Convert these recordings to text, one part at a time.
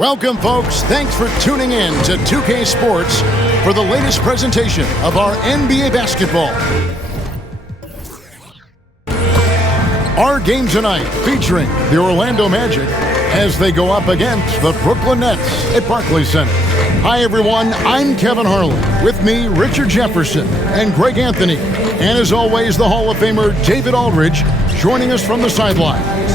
Welcome, folks. Thanks for tuning in to 2K Sports for the latest presentation of our NBA basketball. Our game tonight featuring the Orlando Magic as they go up against the Brooklyn Nets at Barclays Center. Hi, everyone. I'm Kevin Harlan. With me, Richard Jefferson and Greg Anthony. And as always, the Hall of Famer David Aldridge joining us from the sidelines.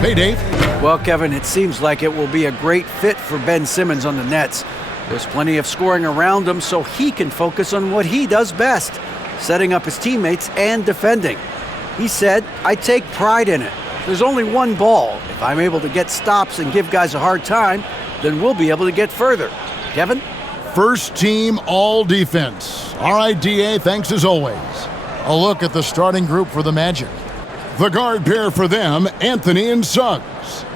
Hey, Dave. Well, Kevin, it seems like it will be a great fit for Ben Simmons on the Nets. There's plenty of scoring around him so he can focus on what he does best, setting up his teammates and defending. He said, "I take pride in it. There's only one ball. If I'm able to get stops and give guys a hard time, then we'll be able to get further." Kevin? First team all defense. All right, DA, thanks as always. A look at the starting group for the Magic. The guard pair for them, Anthony and Suggs.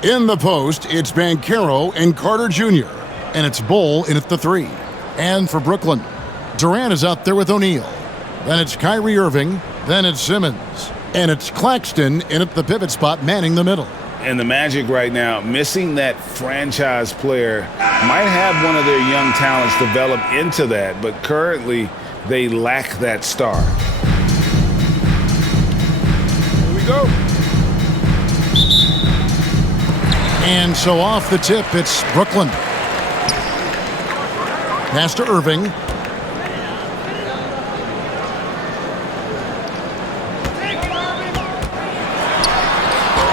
In the post, it's Banchero and Carter Jr., and it's Bull in at the 3. And for Brooklyn, Durant is out there with O'Neal. Then it's Kyrie Irving, then it's Simmons, and it's Claxton in at the pivot spot manning the middle. And the Magic right now, missing that franchise player, might have one of their young talents develop into that, but currently they lack that star. Here we go. And so off the tip, it's Brooklyn. Pass to Irving.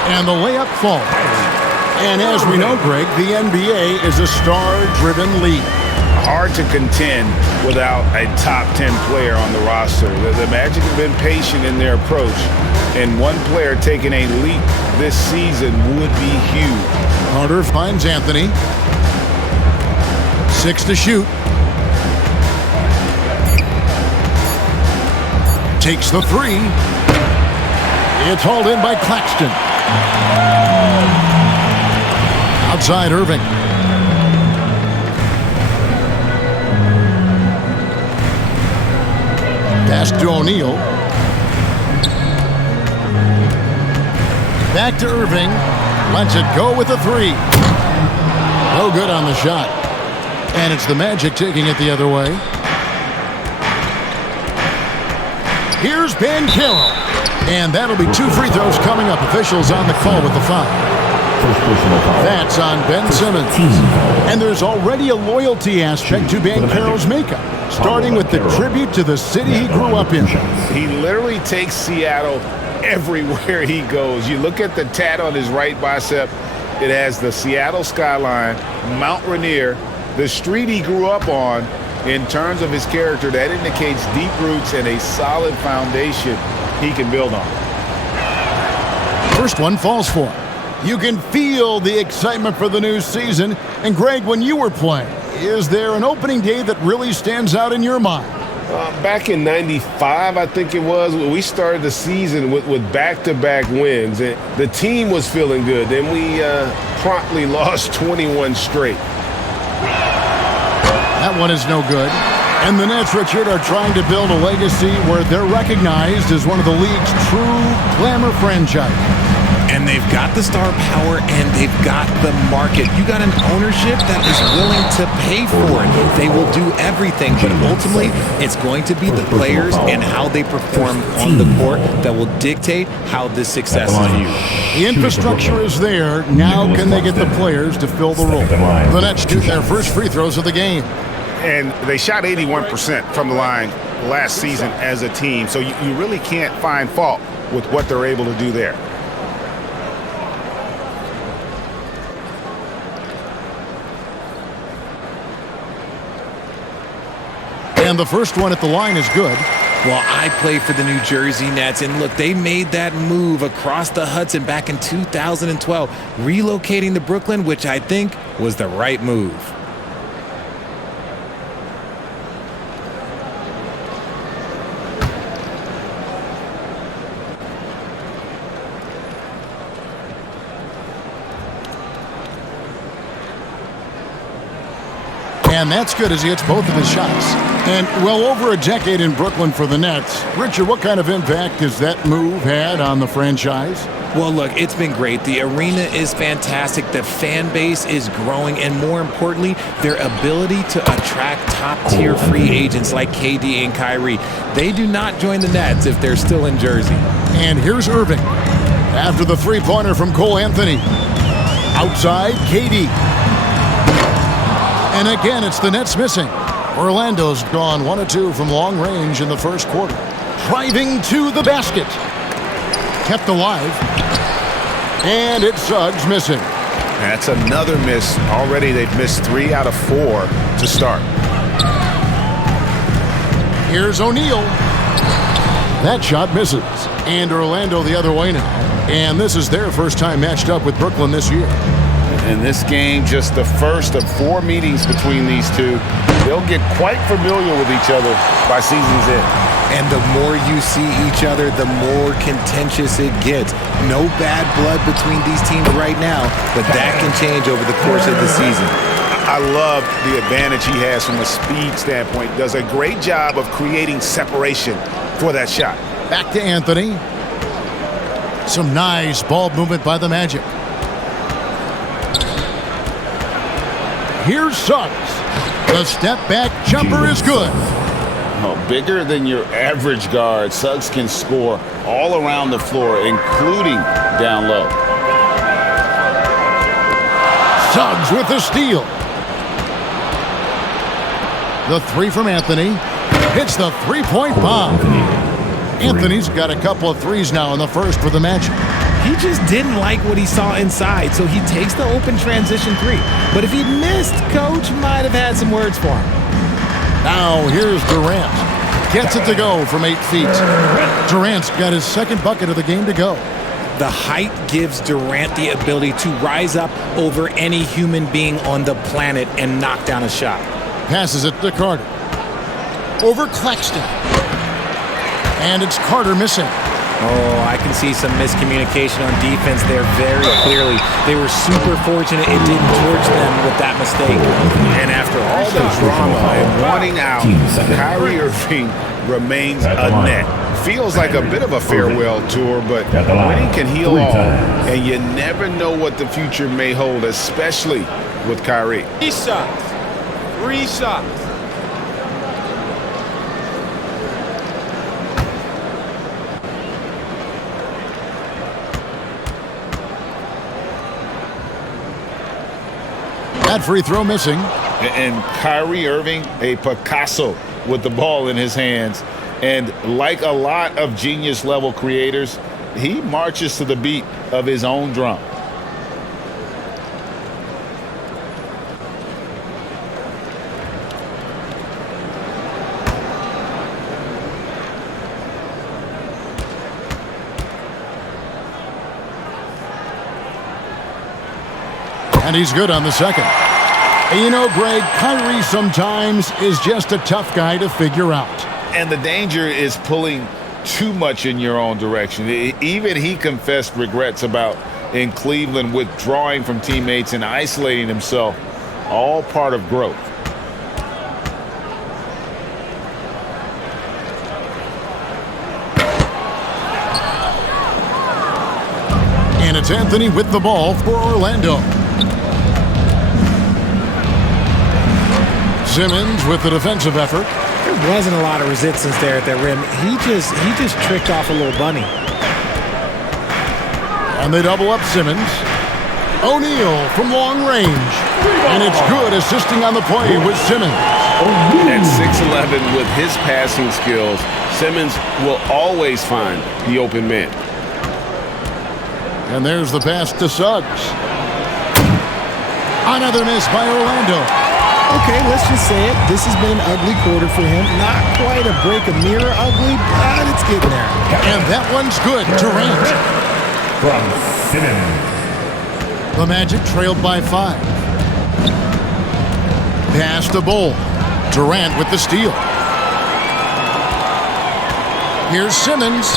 And the layup falls. And as we know, Greg, the NBA is a star-driven league. Hard to contend without a top 10 player on the roster. The Magic have been patient in their approach, and one player taking a leap this season would be huge. Carter finds Anthony. 6 to shoot. Takes the 3. It's hauled in by Claxton. Outside Irving. Pass to O'Neal. Back to Irving. Lets it go with a 3. No good on the shot. And it's the Magic taking it the other way. Here's Banchero. And that'll be 2 free throws coming up. Officials on the call with the foul. That's on Ben Simmons. And there's already a loyalty aspect to Banchero's makeup, starting with the tribute to the city he grew up in. He literally takes Seattle everywhere he goes. You look at the tat on his right bicep, it has the Seattle skyline, Mount Rainier, the street he grew up on. In terms of his character, that indicates deep roots and a solid foundation he can build on. First one falls for him. You can feel the excitement for the new season. And Greg, when you were playing, is there an opening day that really stands out in your mind? Back in '95, I think it was, we started the season with back-to-back wins. And the team was feeling good. Then we promptly lost 21 straight. That one is no good. And the Nets, Richard, are trying to build a legacy where they're recognized as one of the league's true glamour franchises. And they've got the star power and they've got the market. You got an ownership that is willing to pay for it. They will do everything, but ultimately it's going to be the players and how they perform on the court that will dictate how this success is viewed. The infrastructure is there. Now can they get the players to fill the role? The Nets shoot their first free throws of the game. And they shot 81% from the line last season as a team, so you really can't find fault with what they're able to do there. And the first one at the line is good. Well, I play for the New Jersey Nets, and look, they made that move across the Hudson back in 2012, relocating to Brooklyn, which I think was the right move. And that's good as he hits both of his shots. And well over a decade in Brooklyn for the Nets. Richard, what kind of impact has that move had on the franchise? Well, look, it's been great. The arena is fantastic. The fan base is growing. And more importantly, their ability to attract top-tier free agents like KD and Kyrie. They do not join the Nets if they're still in Jersey. And here's Irving. After the three-pointer from Cole Anthony. Outside, KD. And again, it's the Nets missing. Orlando's gone 1 of 2 from long range in the first quarter. Driving to the basket. Kept alive. And it's Suggs missing. That's another miss. Already they've missed 3 out of 4 to start. Here's O'Neal. That shot misses. And Orlando the other way now. And this is their first time matched up with Brooklyn this year. In this game, just the first of 4 meetings between these two. They'll get quite familiar with each other by season's end. And the more you see each other, the more contentious it gets. No bad blood between these teams right now, but that can change over the course of the season. I love the advantage he has from a speed standpoint. Does a great job of creating separation for that shot. Back to Anthony. Some nice ball movement by the Magic. Here's Suggs. The step-back jumper is good. Oh, bigger than your average guard, Suggs can score all around the floor, including down low. Suggs with the steal. The three from Anthony. Hits the three-point bomb. Anthony's got a couple of threes now in the first for the Magic. He just didn't like what he saw inside, so he takes the open transition 3. But if he'd missed, Coach might have had some words for him. Now here's Durant. Gets it to go from 8 feet. Durant's got his second bucket of the game to go. The height gives Durant the ability to rise up over any human being on the planet and knock down a shot. Passes it to Carter. Over Claxton. And it's Carter missing. Oh, I can see some miscommunication on defense there very clearly. They were super fortunate it didn't torch them with that mistake. And after all the drama and wanting out, Kyrie Irving remains a net. Feels like a bit of a farewell tour, but winning can heal all. And you never know what the future may hold, especially with Kyrie. 3 shots. 3 shots. That free throw missing. And Kyrie Irving, a Picasso with the ball in his hands. And like a lot of genius-level creators, he marches to the beat of his own drum. And he's good on the second. And you know, Greg, Kyrie sometimes is just a tough guy to figure out. And the danger is pulling too much in your own direction. Even he confessed regrets about in Cleveland withdrawing from teammates and isolating himself. All part of growth. And it's Anthony with the ball for Orlando. Simmons with the defensive effort. There wasn't a lot of resistance there at that rim. He just tricked off a little bunny. And they double up Simmons. O'Neal from long range. And it's good, assisting on the play with Simmons. At 6'11", with his passing skills, Simmons will always find the open man. And there's the pass to Suggs. Another miss by Orlando. Okay, let's just say it. This has been an ugly quarter for him. Not quite a break a mirror ugly, but it's getting there. And that one's good. Durant. From Simmons. The Magic trailed by 5. Pass to Bull. Durant with the steal. Here's Simmons.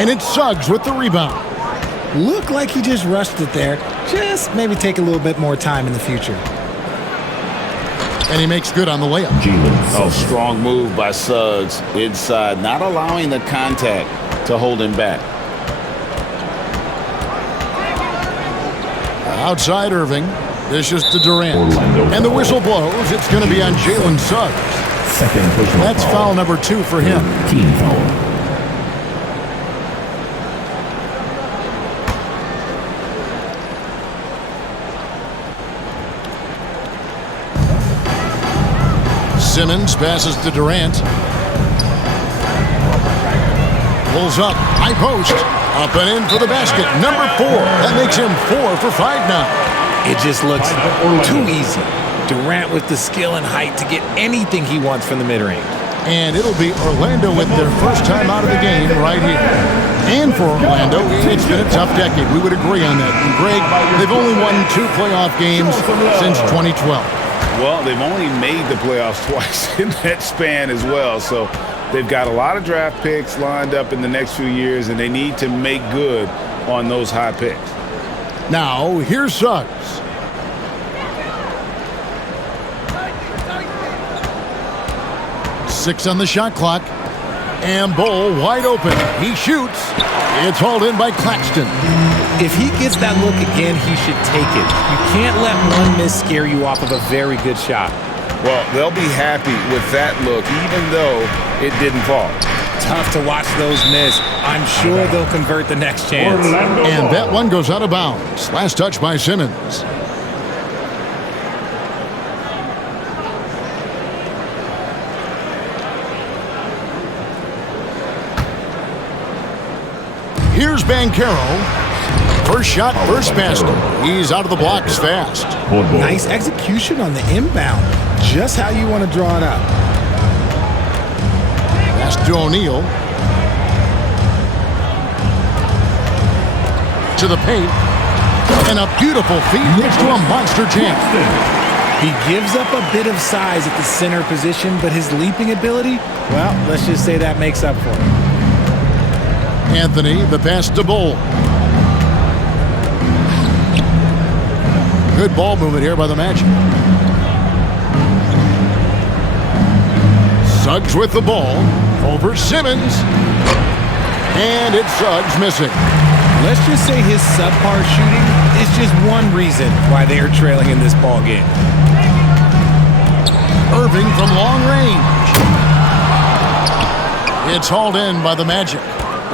And it's Suggs with the rebound. Looked like he just rushed it there. Just maybe take a little bit more time in the future. And he makes good on the layup. Oh, strong move by Suggs inside, not allowing the contact to hold him back. Outside Irving. Dishes to Durant. And the whistle blows. It's going to be on Jalen Suggs. That's foul number 2 for him. Team foul. Simmons passes to Durant. Pulls up. High post. Up and in for the basket. Number 4. That makes him 4 for 5 now. It just looks too easy. Durant with the skill and height to get anything he wants from the mid-range. And it'll be Orlando with their first time out of the game right here. And for Orlando, it's been a tough decade. We would agree on that. And Greg, they've only won 2 playoff games since 2012. Well, they've only made the playoffs twice in that span as well. So they've got a lot of draft picks lined up in the next few years, and they need to make good on those high picks. Now, here's Suggs. Six on the shot clock. And Bull wide open. He shoots. It's hauled in by Claxton. If he gets that look again, he should take it. You can't let one miss scare you off of a very good shot. Well, they'll be happy with that look, even though it didn't fall. Tough to watch those miss. I'm sure they'll convert the next chance. And that one goes out of bounds. Last touch by Simmons. Here's Banchero. First shot, first basket. He's out of the blocks fast. Nice execution on the inbound. Just how you want to draw it up. Pass to O'Neal. To the paint. And a beautiful feed next to a monster jam. He gives up a bit of size at the center position, but his leaping ability, well, let's just say that makes up for it. Anthony, the pass to Bull. Good ball movement here by the Magic. Suggs with the ball. Over Simmons. And it's Suggs missing. Let's just say his subpar shooting is just one reason why they are trailing in this ball game. Irving from long range. It's hauled in by the Magic.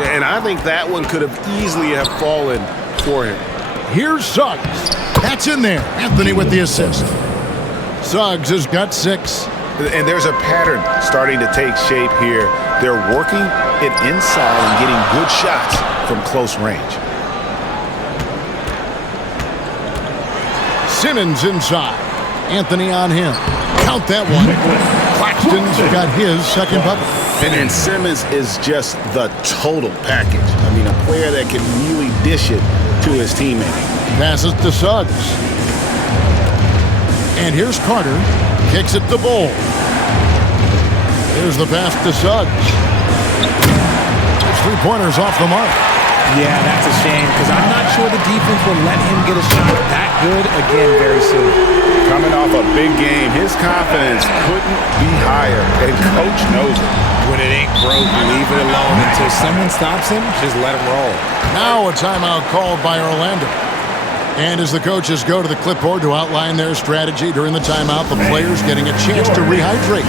And I think that one could have easily have fallen for him. Here's Suggs. That's in there. Anthony with the assist. Suggs has got 6. And there's a pattern starting to take shape here. They're working it inside and getting good shots from close range. Simmons inside. Anthony on him. Count that one. Claxton's got his second bucket. And Simmons is just the total package. I mean, a player that can really dish it to his teammate. Passes to Suggs. And here's Carter. Kicks it to Bull. Here's the pass to Suggs. 3-pointers off the mark. Yeah, that's a shame because I'm not sure the defense will let him get a shot that good again very soon. Coming off a big game, his confidence couldn't be higher, and Coach knows it. When it ain't broke, leave it alone until someone stops him. Just let him roll. Now a timeout called by Orlando. And as the coaches go to the clipboard to outline their strategy during the timeout, the players getting a chance to rehydrate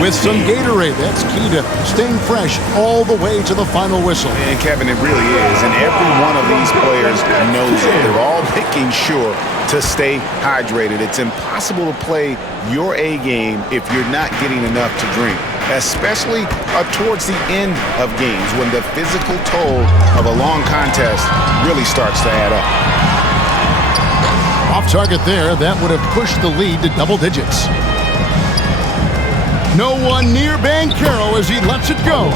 with some Gatorade. That's key to staying fresh all the way to the final whistle. And Kevin, it really is. And every one of these players knows it. They're all making sure to stay hydrated. It's impossible to play your A game if you're not getting enough to drink, especially towards the end of games when the physical toll of a long contest really starts to add up. Off target there, that would have pushed the lead to double digits. No one near Banchero as he lets it go.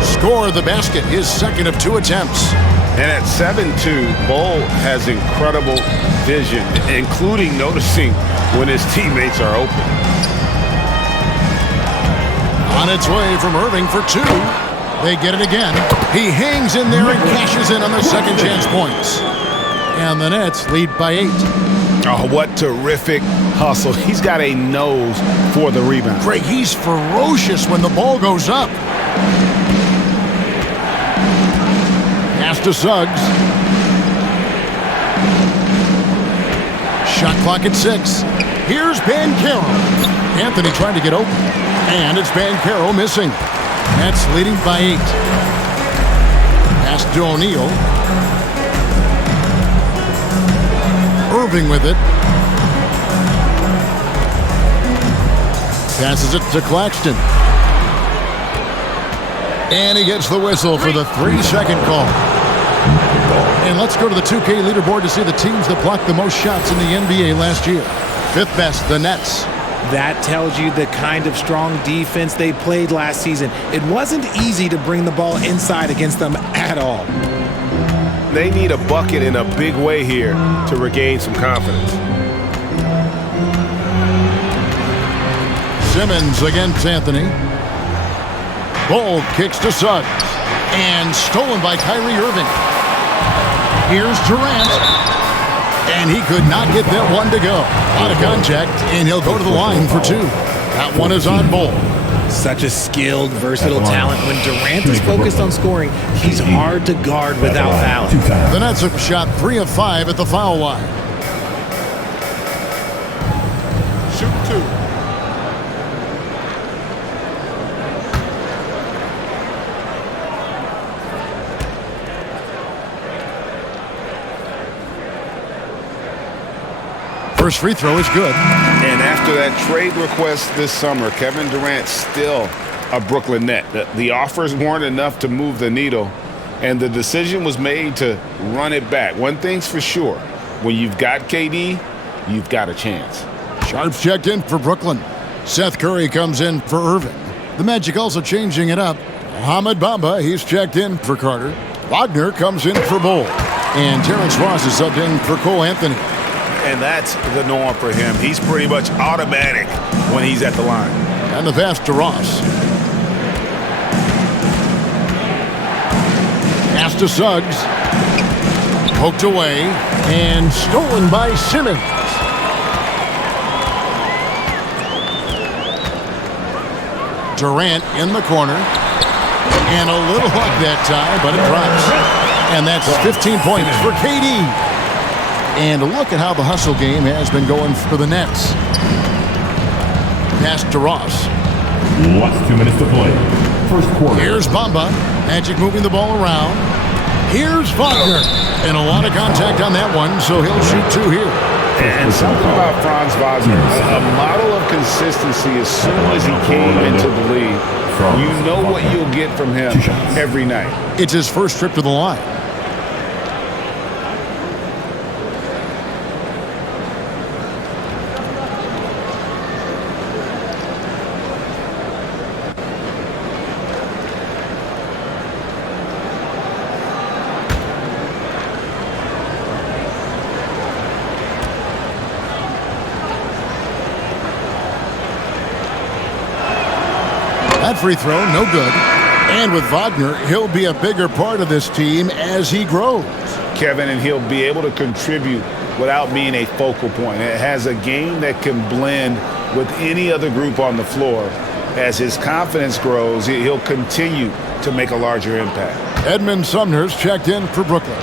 Score the basket, his second of 2 attempts. And at 7-2, Bull has incredible vision, including noticing when his teammates are open. On its way from Irving for 2. They get it again. He hangs in there and cashes in on the second chance points. And the Nets lead by 8. Oh, what terrific hustle. He's got a nose for the rebound. Craig, he's ferocious when the ball goes up. Pass to Suggs. Shot clock at 6. Here's Banchero. Anthony trying to get open. And it's Banchero missing. Nets leading by 8. Pass to O'Neal. Irving with it. Passes it to Claxton. And he gets the whistle for the 3-second call. And let's go to the 2K leaderboard to see the teams that blocked the most shots in the NBA last year. 5th best, the Nets. That tells you the kind of strong defense they played last season. It wasn't easy to bring the ball inside against them at all. They need a bucket in a big way here to regain some confidence. Simmons against Anthony. Ball kicks to Suggs. And stolen by Kyrie Irving. Here's Durant. And he could not get that one to go. Out of contact, and he'll go to the line for 2. That one is on ball. Such a skilled, versatile talent. When Durant is focused on scoring, he's hard to guard without fouling. The Nets have shot 3 of 5 at the foul line. Shoot 2. First free throw is good. And after that trade request this summer, Kevin Durant's still a Brooklyn Net. The offers weren't enough to move the needle, and the decision was made to run it back. One thing's for sure, when you've got KD, you've got a chance. Sharp's checked in for Brooklyn. Seth Curry comes in for Irving. The Magic also changing it up. Mohamed Bamba, he's checked in for Carter. Wagner comes in for Bull. And Terrence Ross is subbed in for Cole Anthony. And that's the norm for him. He's pretty much automatic when he's at the line. And the pass to Ross. Pass to Suggs. Poked away and stolen by Simmons. Durant in the corner. And a little luck that time, but it drops. And that's 15 points for KD. And look at how the hustle game has been going for the Nets. Pass to Ross. Last 2 minutes to play. First quarter. Here's Bamba. Magic moving the ball around. Here's Wagner. And a lot of contact on that one, so he'll shoot 2 here. And something about Franz Wagner, a model of consistency. As soon as he came into the league, you know what you'll get from him every night. It's his first trip to the line. That free throw, no good. And with Wagner, he'll be a bigger part of this team as he grows. Kevin, and he'll be able to contribute without being a focal point. It has a game that can blend with any other group on the floor. As his confidence grows, he'll continue to make a larger impact. Edmund Sumner's checked in for Brooklyn.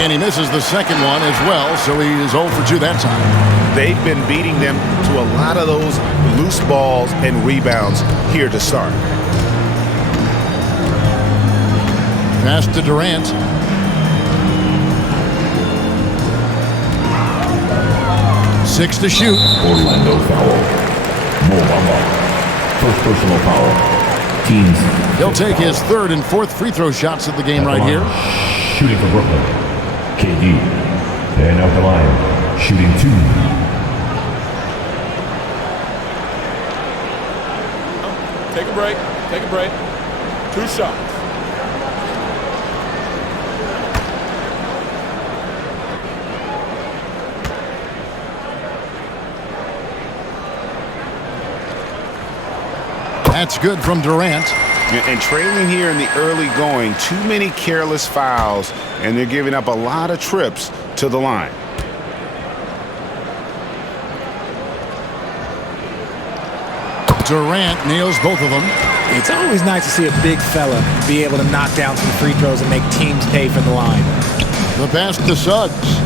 And he misses the second one as well, so he is 0 for 2 that time. They've been beating them to a lot of those loose balls and rebounds here to start. Pass to Durant. Six to shoot. Orlando foul. Mo Bamba. First personal foul. Teams. He'll take his 3rd and 4th free throw shots of the game right here. Shooting for Brooklyn. KD. And out the line. Shooting 2. Take a break. Take a break. 2 shots. That's good from Durant. And trailing here in the early going, too many careless fouls, and they're giving up a lot of trips to the line. Durant nails both of them. It's always nice to see a big fella be able to knock down some free throws and make teams pay for the line. The pass to Suggs.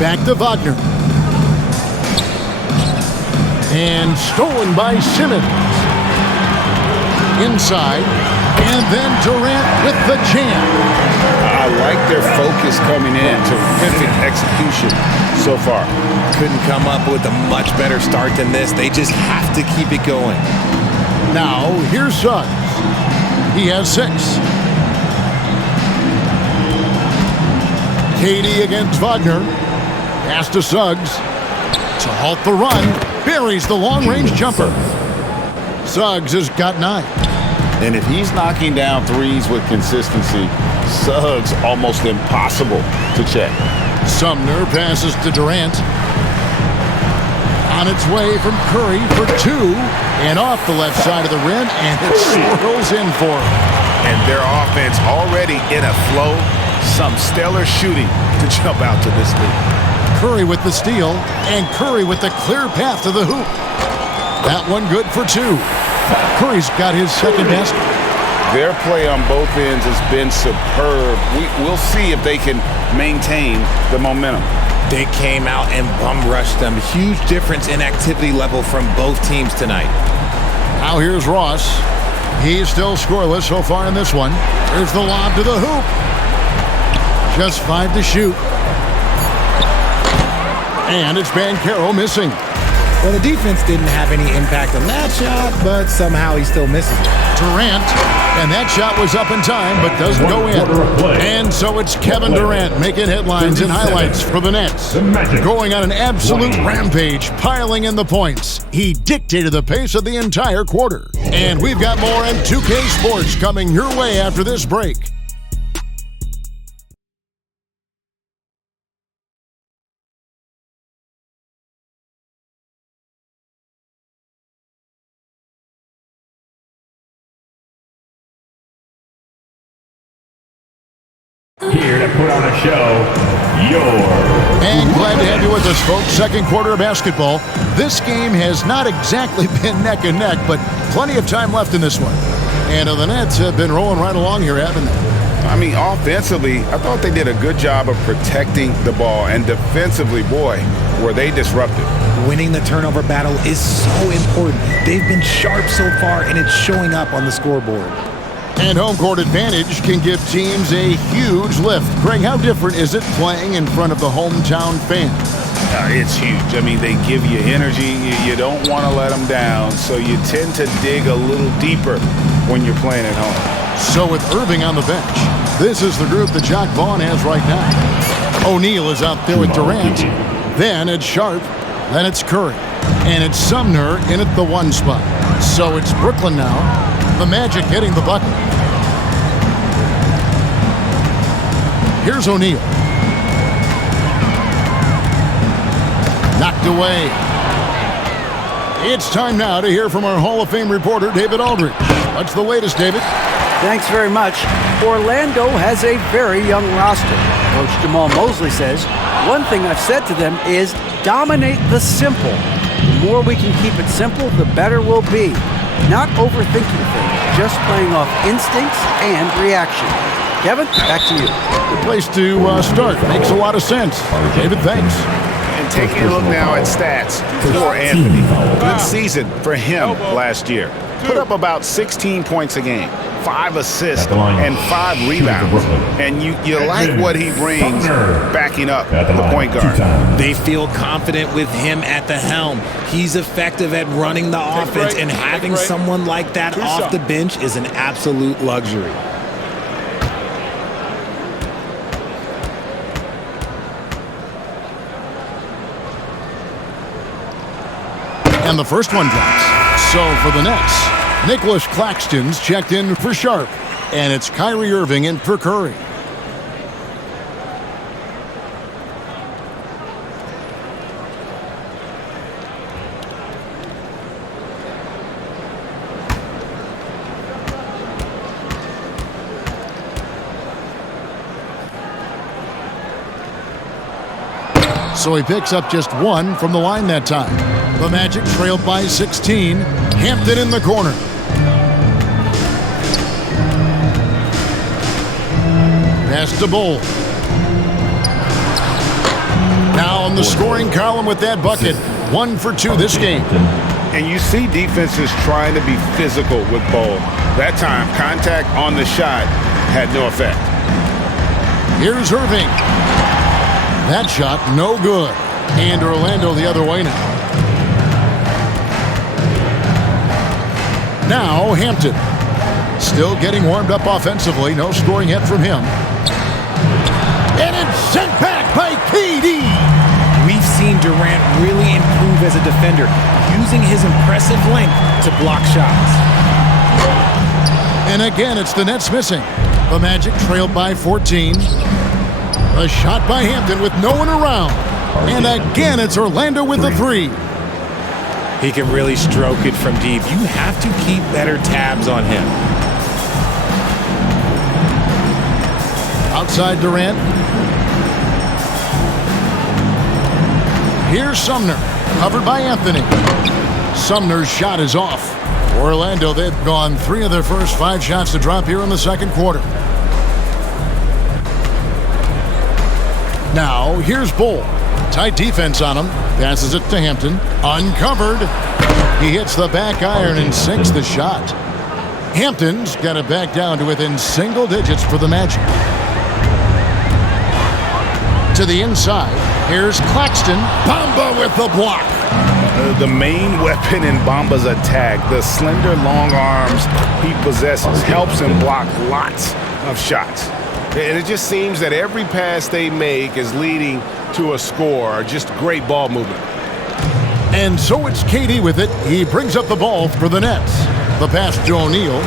Back to Wagner. And stolen by Simmons. Inside. And then Durant with the jam. I like their focus coming in. Terrific execution so far. Couldn't come up with a much better start than this. They just have to keep it going. Now, here's Suggs. He has 6. KD against Wagner. Pass to Suggs. To halt the run. Buries the long-range jumper. Suggs has got 9. And if he's knocking down threes with consistency, Suggs almost impossible to check. Sumner passes to Durant. On its way from Curry for 2. And off the left side of the rim, and it swirls in for him. And their offense already in a flow. Some stellar shooting to jump out to this lead. Curry with the steal, and Curry with the clear path to the hoop. That one good for 2. Curry's got his second basket. Their play on both ends has been superb. We'll see if they can maintain the momentum. They came out and bum rushed them. Huge difference in activity level from both teams tonight. Now here's Ross. He's still scoreless so far in this one. Here's the lob to the hoop. Just 5 to shoot. And it's Banchero missing. Well, the defense didn't have any impact on that shot, but somehow he still misses it. Durant, and that shot was up in time, but doesn't go in. And so it's Kevin Durant making headlines and highlights for the Nets. Going on an absolute rampage, piling in the points. He dictated the pace of the entire quarter. And we've got more M2K Sports coming your way after this break. Here to put on a show, And glad to have you with us, folks. Second quarter of basketball. This game has not exactly been neck and neck, but plenty of time left in this one. And the Nets have been rolling right along here, haven't they? I mean, offensively, I thought they did a good job of protecting the ball. And defensively, boy, were they disruptive. Winning the turnover battle is so important. They've been sharp so far, and it's showing up on the scoreboard. And home court advantage can give teams a huge lift. Greg, how different is it playing in front of the hometown fans? It's huge. I mean, they give you energy. You don't want to let them down, so you tend to dig a little deeper when you're playing at home. So with Irving on the bench, this is the group that Jock Vaughn has right now. O'Neal is out there with Durant. Then it's Sharp. Then it's Curry. And it's Sumner in at the 1 spot. So it's Brooklyn now. The Magic getting the bucket. Here's O'Neal. Knocked away. It's time now to hear from our Hall of Fame reporter, David Aldridge. What's the latest, David? Thanks very much. Orlando has a very young roster. Coach Jamal Mosley says, one thing I've said to them is dominate the simple. The more we can keep it simple, the better we'll be. Not overthinking things, just playing off instincts and reaction. Kevin, back to you. Good place to start. Makes a lot of sense. David, thanks. And taking a look now at stats for Anthony. Good season for him last year. Put up about 16 points a game, 5 assists, and 5 rebounds. And you like what he brings backing up the point guard. They feel confident with him at the helm. He's effective at running the offense, and having someone like that off the bench is an absolute luxury. And the first one drops. So for the Nets, Nicholas Claxton's checked in for Sharp. And it's Kyrie Irving in for Curry. So he picks up just 1 from the line that time. The Magic trailed by 16. Hampton in the corner. Pass to Bull. Now in the scoring column with that bucket. 1 for 2 this game. And you see defenses trying to be physical with Bull. That time, contact on the shot had no effect. Here's Irving. That shot, no good. And Orlando the other way now. Now Hampton. Still getting warmed up offensively. No scoring yet from him. And it's sent back by KD. We've seen Durant really improve as a defender, using his impressive length to block shots. And again, it's the Nets missing. The Magic trailed by 14. A shot by Hampton with no one around. And again, it's Orlando with the 3. He can really stroke it from deep. You have to keep better tabs on him. Outside Durant. Here's Sumner, covered by Anthony. Sumner's shot is off. Orlando, they've gone 3 of their first 5 shots to drop here in the second quarter. Now, here's Bull. Tight defense on him. Passes it to Hampton. Uncovered. He hits the back iron and sinks the shot. Hampton's got it back down to within single digits for the Magic. To the inside. Here's Claxton. Bamba with the block. The main weapon in Bamba's attack, the slender long arms he possesses, helps him block lots of shots. And it just seems that every pass they make is leading to a score, just great ball movement. And so it's KD with it. He brings up the ball for the Nets. The pass to O'Neal.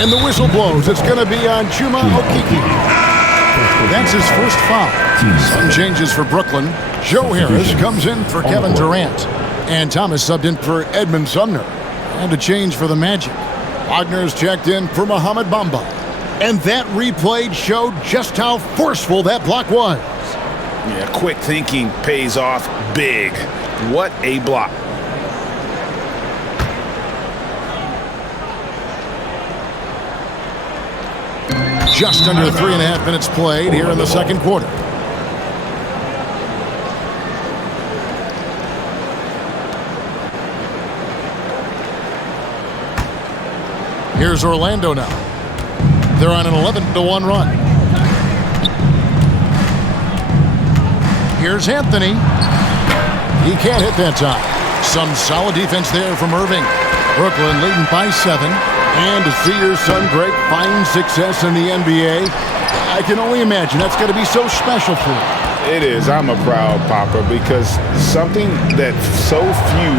And the whistle blows. It's going to be on Chuma Okeke. That's his first foul. Some changes for Brooklyn. Joe Harris comes in for Kevin Durant. And Thomas subbed in for Edmund Sumner. And a change for the Magic. Wagner's checked in for Mohamed Bamba. And that replay showed just how forceful that block was. Yeah, quick thinking pays off big. What a block. Just under 3.5 minutes played here in the second quarter. Here's Orlando now. They're on an 11-1 run. Here's Anthony. He can't hit that time. Some solid defense there from Irving. Brooklyn leading by 7. And to see your son Greg find success in the NBA, I can only imagine that's going to be so special for him. It is. I'm a proud papa because something that so few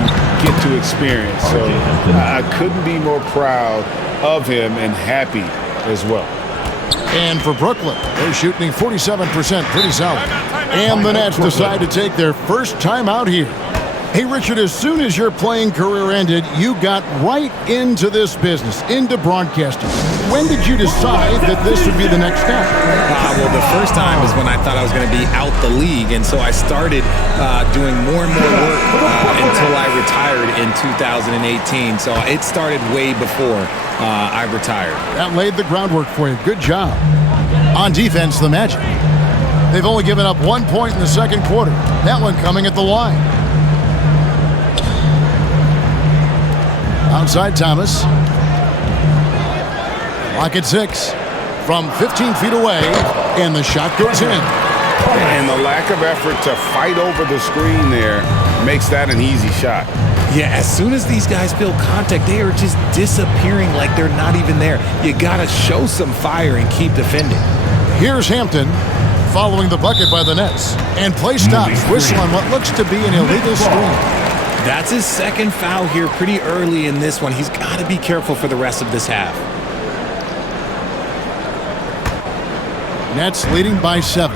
get to experience. So I couldn't be more proud of him and happy as well. And for Brooklyn, they're shooting 47%, pretty solid. And the Nets decide to take their first time out here. Hey, Richard, as soon as your playing career ended, you got right into this business, into broadcasting. When did you decide that this would be the next step? Well, the first time is when I thought I was going to be out the league, and so I started doing more and more work until I retired in 2018. So it started way before I retired. That laid the groundwork for you. Good job. On defense, the Magic. They've only given up 1 point in the second quarter. That one coming at the line. Outside Thomas. Lock at 6. From 15 feet away, and the shot goes in. And the lack of effort to fight over the screen there makes that an easy shot. Yeah, as soon as these guys feel contact, they are just disappearing like they're not even there. You got to show some fire and keep defending. Here's Hampton following the bucket by the Nets. And play stops. Whistle on what looks to be an illegal screen. That's his second foul here pretty early in this one. He's got to be careful for the rest of this half. Nets leading by 7.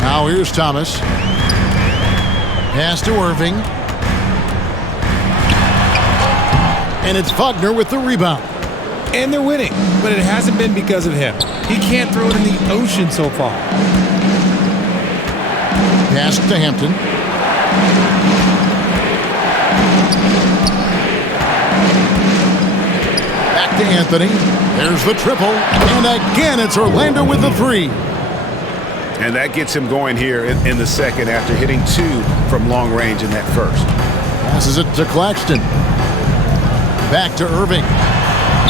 Now here's Thomas. Pass to Irving. And it's Wagner with the rebound. And they're winning, but it hasn't been because of him. He can't throw it in the ocean so far. Pass to Hampton. Back to Anthony. There's the triple. And again, it's Orlando with the three. And that gets him going here in the second after hitting 2 from long range in that first. Passes it to Claxton. Back to Irving.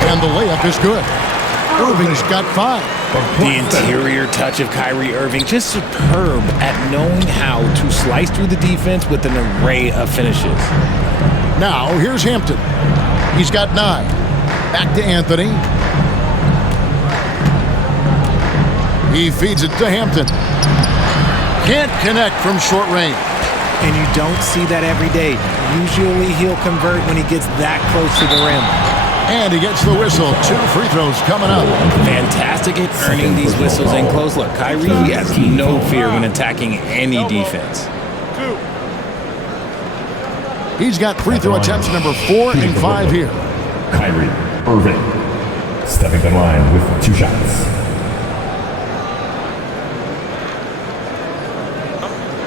And the layup is good. Irving's got 5. The interior touch of Kyrie Irving, just superb at knowing how to slice through the defense with an array of finishes. Now, here's Hampton. He's got 9. Back to Anthony. He feeds it to Hampton. Can't connect from short range. And you don't see that every day. Usually he'll convert when he gets that close to the rim. And he gets the whistle. 2 free throws coming up. Fantastic at earning these whistles in close. Look, Kyrie, he has no fear when attacking any defense. He's got free throw attempts number 4 and 5 here. Kyrie Irving stepping the line with 2 shots.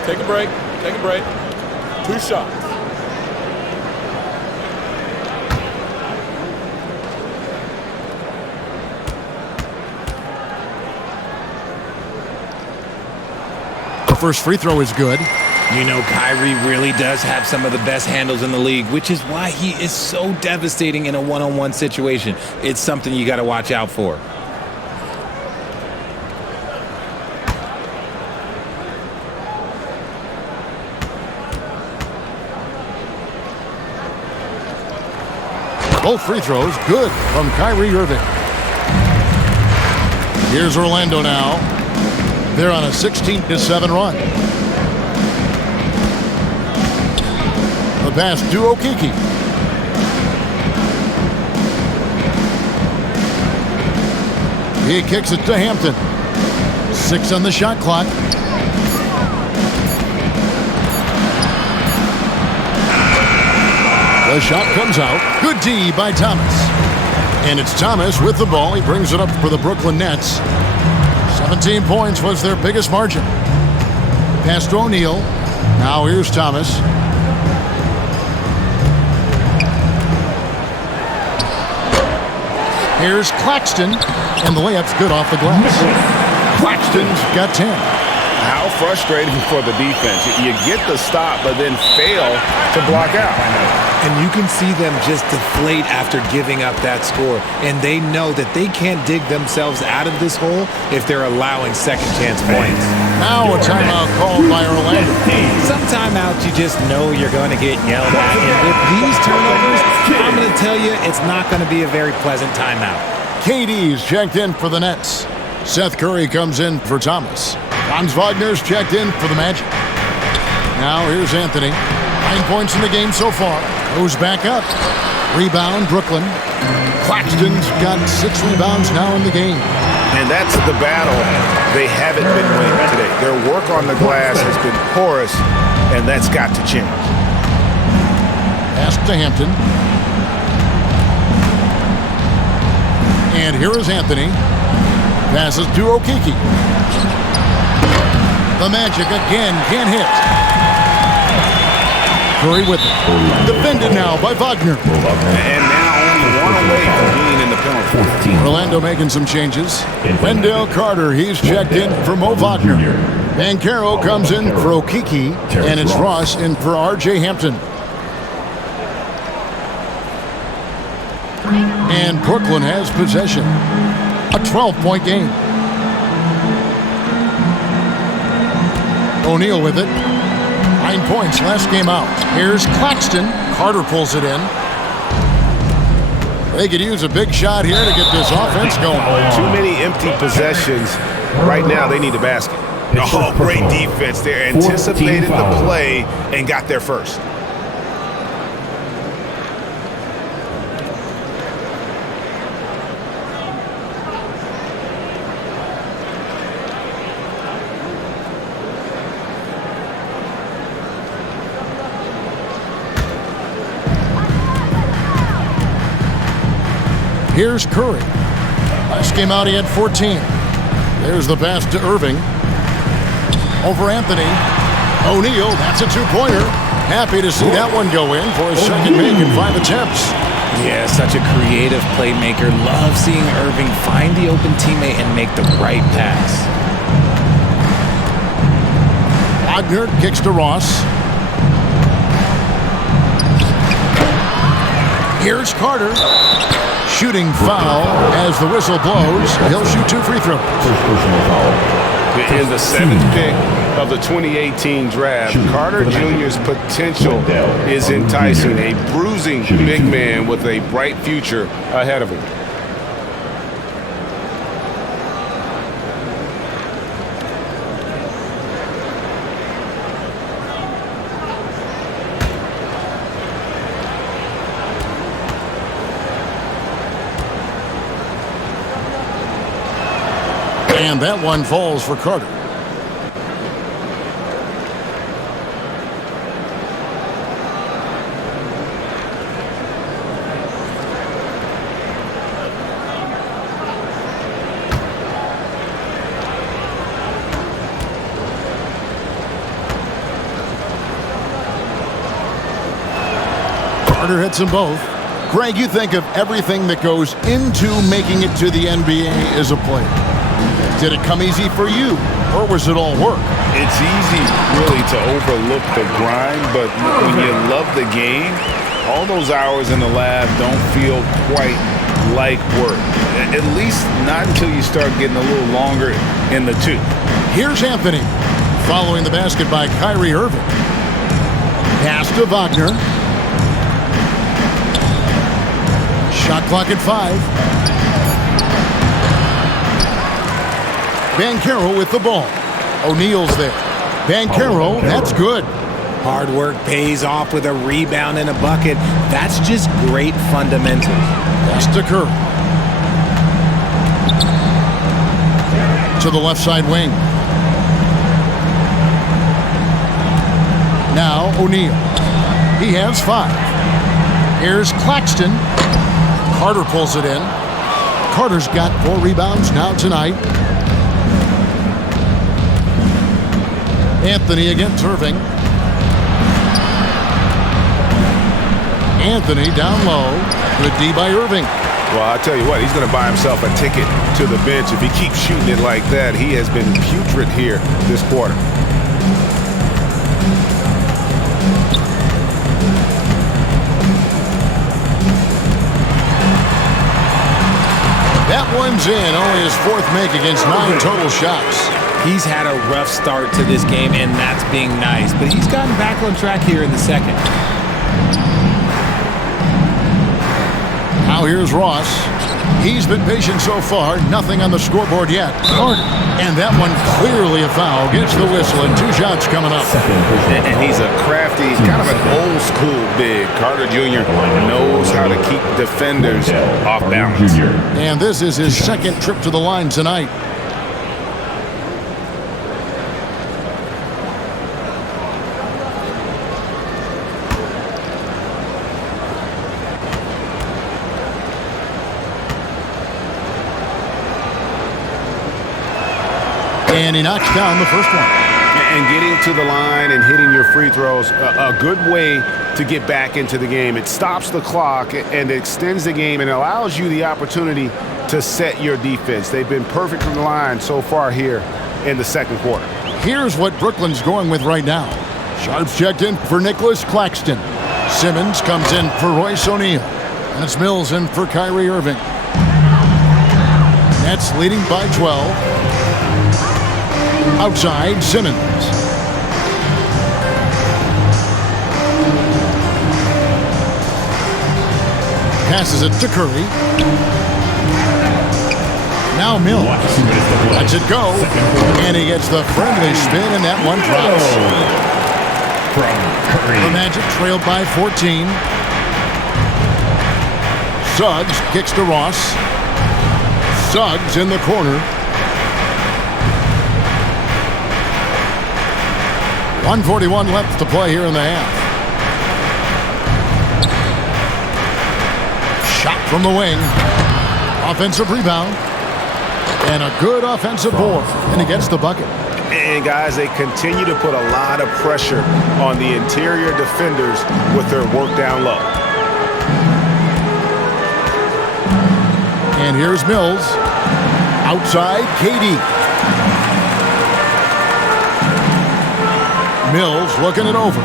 Take a break. Take a break. 2 shots. The first free throw is good. You know, Kyrie really does have some of the best handles in the league, which is why he is so devastating in a one-on-one situation. It's something you got to watch out for. Both free throws good from Kyrie Irving. Here's Orlando now. They're on a 16-7 run. The pass to Okeke. He kicks it to Hampton. 6 on the shot clock. The shot comes out. Good D by Thomas. And it's Thomas with the ball. He brings it up for the Brooklyn Nets. 17 points was their biggest margin. Pass to O'Neal. Now here's Thomas. Here's Claxton. And the layup's good off the glass. Claxton's got 10. How frustrating for the defense. You get the stop, but then fail to block out. And you can see them just deflate after giving up that score. And they know that they can't dig themselves out of this hole if they're allowing second chance points. Now a timeout called by Orlando. Some timeouts you just know you're going to get yelled at. And with these turnovers, I'm going to tell you it's not going to be a very pleasant timeout. KD's checked in for the Nets. Seth Curry comes in for Thomas. Franz Wagner's checked in for the Magic. Now here's Anthony. 9 points in the game so far. Goes back up. Rebound, Brooklyn. Claxton's got 6 rebounds now in the game. And that's the battle they haven't been winning today. Their work on the glass has been porous, and that's got to change. Pass to Hampton. And here is Anthony. Passes to Okeke. The Magic again can't hit. Curry with it. Defended now by Wagner. And now only 1 away from being in the penalty. Orlando making some changes. Wendell Carter, he's checked in for Mo Wagner. Banchero comes in for Okeke. And it's Ross in for R.J. Hampton. And Brooklyn has possession. A 12-point game. O'Neal with it. 9 points last game out. Here's Claxton. Carter pulls it in. They could use a big shot here to get this offense going. Too many empty possessions. Right now, they need a basket. Oh, great defense there. Anticipated the play and got there first. Here's Curry. Last game out, he had 14. There's the pass to Irving. Over Anthony. O'Neal, that's a two-pointer. Happy to see that one go in for his second make in 5 attempts. Yeah, such a creative playmaker. Love seeing Irving find the open teammate and make the right pass. Wagner kicks to Ross. Here's Carter. Shooting foul as the whistle blows. He'll shoot 2 free throws. First personal foul. In the 7th pick of the 2018 draft, Carter Jr.'s potential is enticing. A bruising big man with a bright future ahead of him. And that one falls for Carter. Carter hits them both. Greg, you think of everything that goes into making it to the NBA as a player. Did it come easy for you, or was it all work? It's easy, really, to overlook the grind, but when you love the game, all those hours in the lab don't feel quite like work. At least not until you start getting a little longer in the tooth. Here's Anthony, following the basket by Kyrie Irving. Pass to Wagner. Shot clock at 5. Banchero with the ball. O'Neal's there. Banchero, that's good. Hard work pays off with a rebound and a bucket. That's just great fundamentals. Pass to Curry. To the left side wing. Now O'Neal. He has 5. Here's Claxton. Carter pulls it in. Carter's got 4 rebounds now tonight. Anthony against Irving. Anthony down low. Good D by Irving. Well, I'll tell you what, he's going to buy himself a ticket to the bench. If he keeps shooting it like that, he has been putrid here this quarter. That one's in. Only his 4th make against 9 total shots. He's had a rough start to this game, and that's being nice. But he's gotten back on track here in the second. Now here's Ross. He's been patient so far. Nothing on the scoreboard yet. And that one clearly a foul. Gets the whistle, and 2 shots coming up. And he's a crafty, kind of an old school big. Carter Jr. knows how to keep defenders off balance. And this is his 2nd trip to the line tonight. And he knocks down the first one. And getting to the line and hitting your free throws, a good way to get back into the game. It stops the clock and extends the game and allows you the opportunity to set your defense. They've been perfect from the line so far here in the second quarter. Here's what Brooklyn's going with right now. Sharps checked in for Nicholas Claxton. Simmons comes in for Royce O'Neal. That's Mills in for Kyrie Irving. Nets leading by 12. Outside, Simmons. Passes it to Curry. Now Mills. Lets it go. And he gets the friendly spin, and that one drops. The Magic trailed by 14. Suggs kicks to Ross. Suggs in the corner. 1:41 left to play here in the half. Shot from the wing. Offensive rebound. And a good offensive board. And he gets the bucket. And guys, they continue to put a lot of pressure on the interior defenders with their work down low. And here's Mills. Outside, KD. Mills looking it over.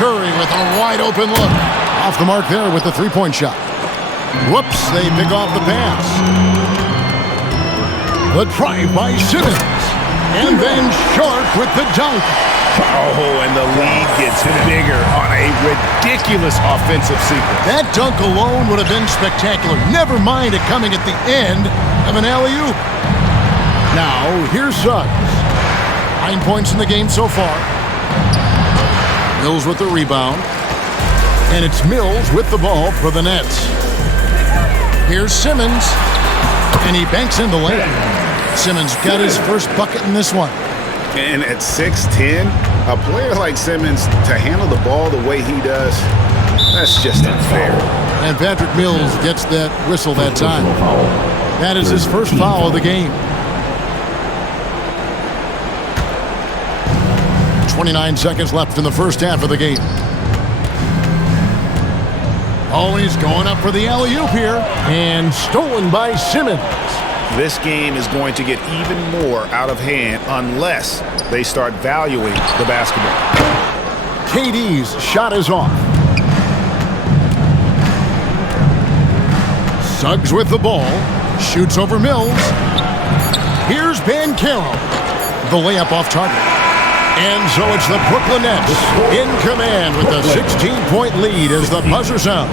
Curry with a wide open look. Off the mark there with the three-point shot. Whoops, they pick off the pass. The drive by Simmons. And then Sharp with the dunk. Oh, and the lead gets bigger on a ridiculous offensive sequence. That dunk alone would have been spectacular. Never mind it coming at the end of an alley-oop. Now, here's Suggs. 9 points in the game so far. Mills with the rebound. And it's Mills with the ball for the Nets. Here's Simmons. And he banks in the lane. Simmons got his first bucket in this one. And at 6'10", a player like Simmons to handle the ball the way he does, that's just unfair. And Patrick Mills gets that whistle that time. That is his first foul of the game. 29 seconds left in the first half of the game. Oh, he's going up for the alley-oop here. And stolen by Simmons. This game is going to get even more out of hand unless they start valuing the basketball. KD's shot is off. Suggs with the ball. Shoots over Mills. Here's Banchero. The layup off target. And so it's the Brooklyn Nets in command with a 16-point lead as the buzzer sounds.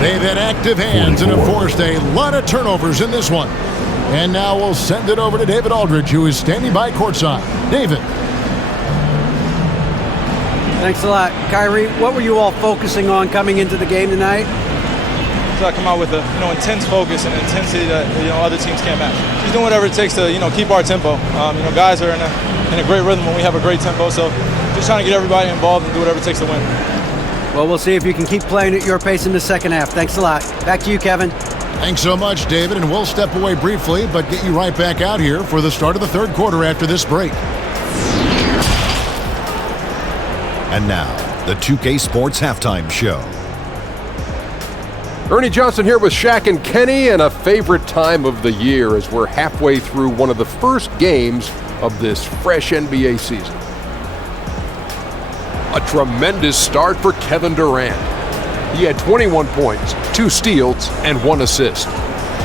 They've had active hands and have forced a lot of turnovers in this one. And now we'll send it over to David Aldridge, who is standing by courtside. David. Thanks a lot. Kyrie, what were you all focusing on coming into the game tonight? So I come out with a intense focus and intensity that other teams can't match. Just doing whatever it takes to keep our tempo. Guys are in a great rhythm when we have a great tempo. So just trying to get everybody involved and do whatever it takes to win. Well, we'll see if you can keep playing at your pace in the second half. Thanks a lot. Back to you, Kevin. Thanks so much, David, and we'll step away briefly, but get you right back out here for the start of the third quarter after this break. And now, the 2K Sports Halftime Show. Ernie Johnson here with Shaq and Kenny, and a favorite time of the year as we're halfway through one of the first games of this fresh NBA season. A tremendous start for Kevin Durant. He had 21 points, 2 steals, and 1 assist.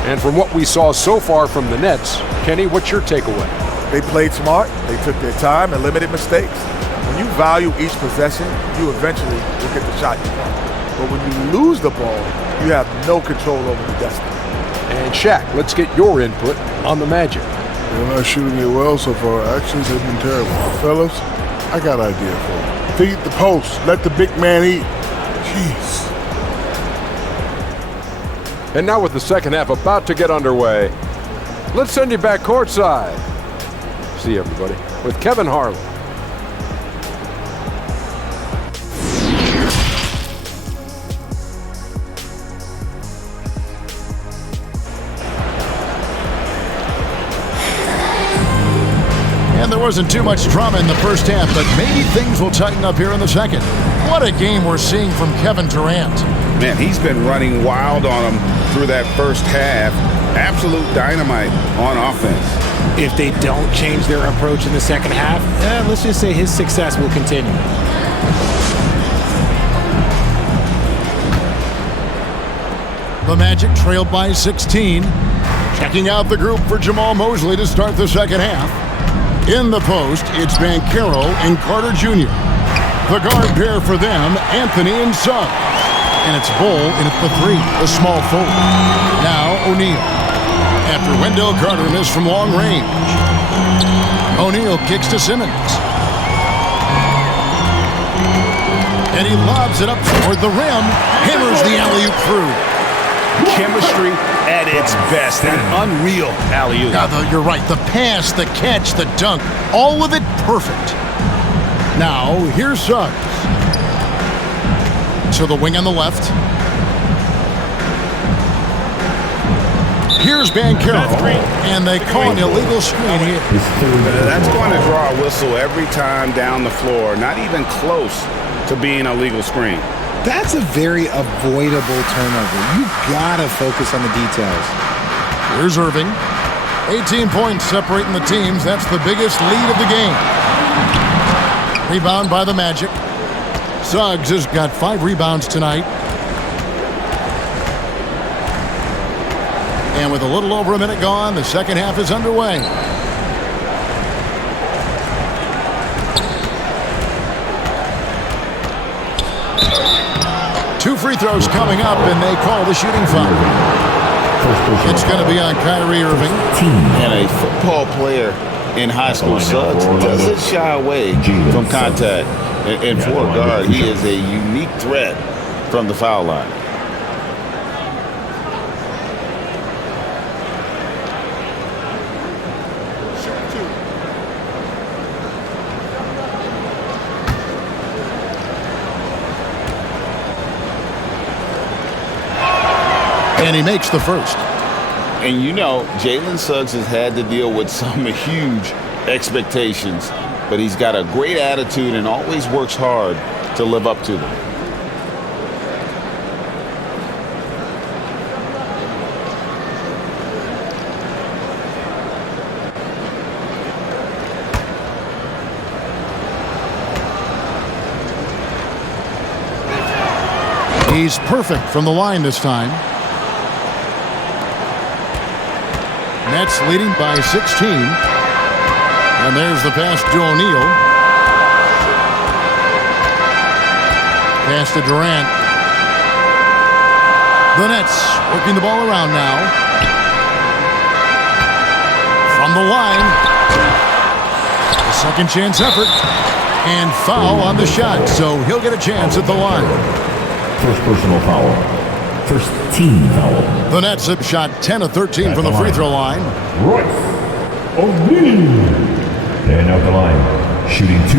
And from what we saw so far from the Nets, Kenny, what's your takeaway? They played smart, they took their time and limited mistakes. When you value each possession, you eventually will get the shot you want. But when you lose the ball, you have no control over the destiny. And Shaq, let's get your input on the Magic. They're not shooting it well so far. Actions have been terrible. Fellas, I got an idea for them. Feed the post. Let the big man eat. Jeez. And now with the second half about to get underway, let's send you back courtside. See everybody with Kevin Harlan. And there wasn't too much drama in the first half, but maybe things will tighten up here in the second. What a game we're seeing from Kevin Durant. Man, he's been running wild on him through that first half. Absolute dynamite on offense. If they don't change their approach in the second half, let's just say his success will continue. The Magic trailed by 16. Checking out the group for Jamal Mosley to start the second half. In the post, it's Banchero and Carter Jr. The guard pair for them, Anthony and Suggs. And it's Bull in at the 3, the small forward. Now O'Neal. After Wendell Carter missed from long range. O'Neal kicks to Simmons. And he lobs it up toward the rim. Hammers the alley-oop through. Chemistry at its best. An unreal alley-oop. Yeah, you're right. The pass, the catch, the dunk, all of it perfect. Now, here's Suggs. To the wing on the left. Here's Banchero, and they call an illegal screen here. That's going to draw a whistle every time down the floor. Not even close to being a legal screen. That's a very avoidable turnover. You gotta focus on the details. Here's Irving. 18 points separating the teams. That's the biggest lead of the game. Rebound by the Magic. Suggs has got 5 rebounds tonight. And with a little over a minute gone, the second half is underway. Two free throws coming up, and they call the shooting foul. It's going to be on Kyrie Irving. And a football player in high school, Suggs, doesn't shy away from contact. And for a guard, he is a unique threat from the foul line. And he makes the first. And you know, Jalen Suggs has had to deal with some huge expectations, but he's got a great attitude and always works hard to live up to them. He's perfect from the line this time. Nets leading by 16. And there's the pass to O'Neal. Pass to Durant. The Nets working the ball around now. From the line. A second chance effort. And foul on the shot, so he'll get a chance at the line. First personal foul. First team foul. The Nets have shot 10 of 13 from the free throw line. Royce O'Neal. And out the line, shooting 2.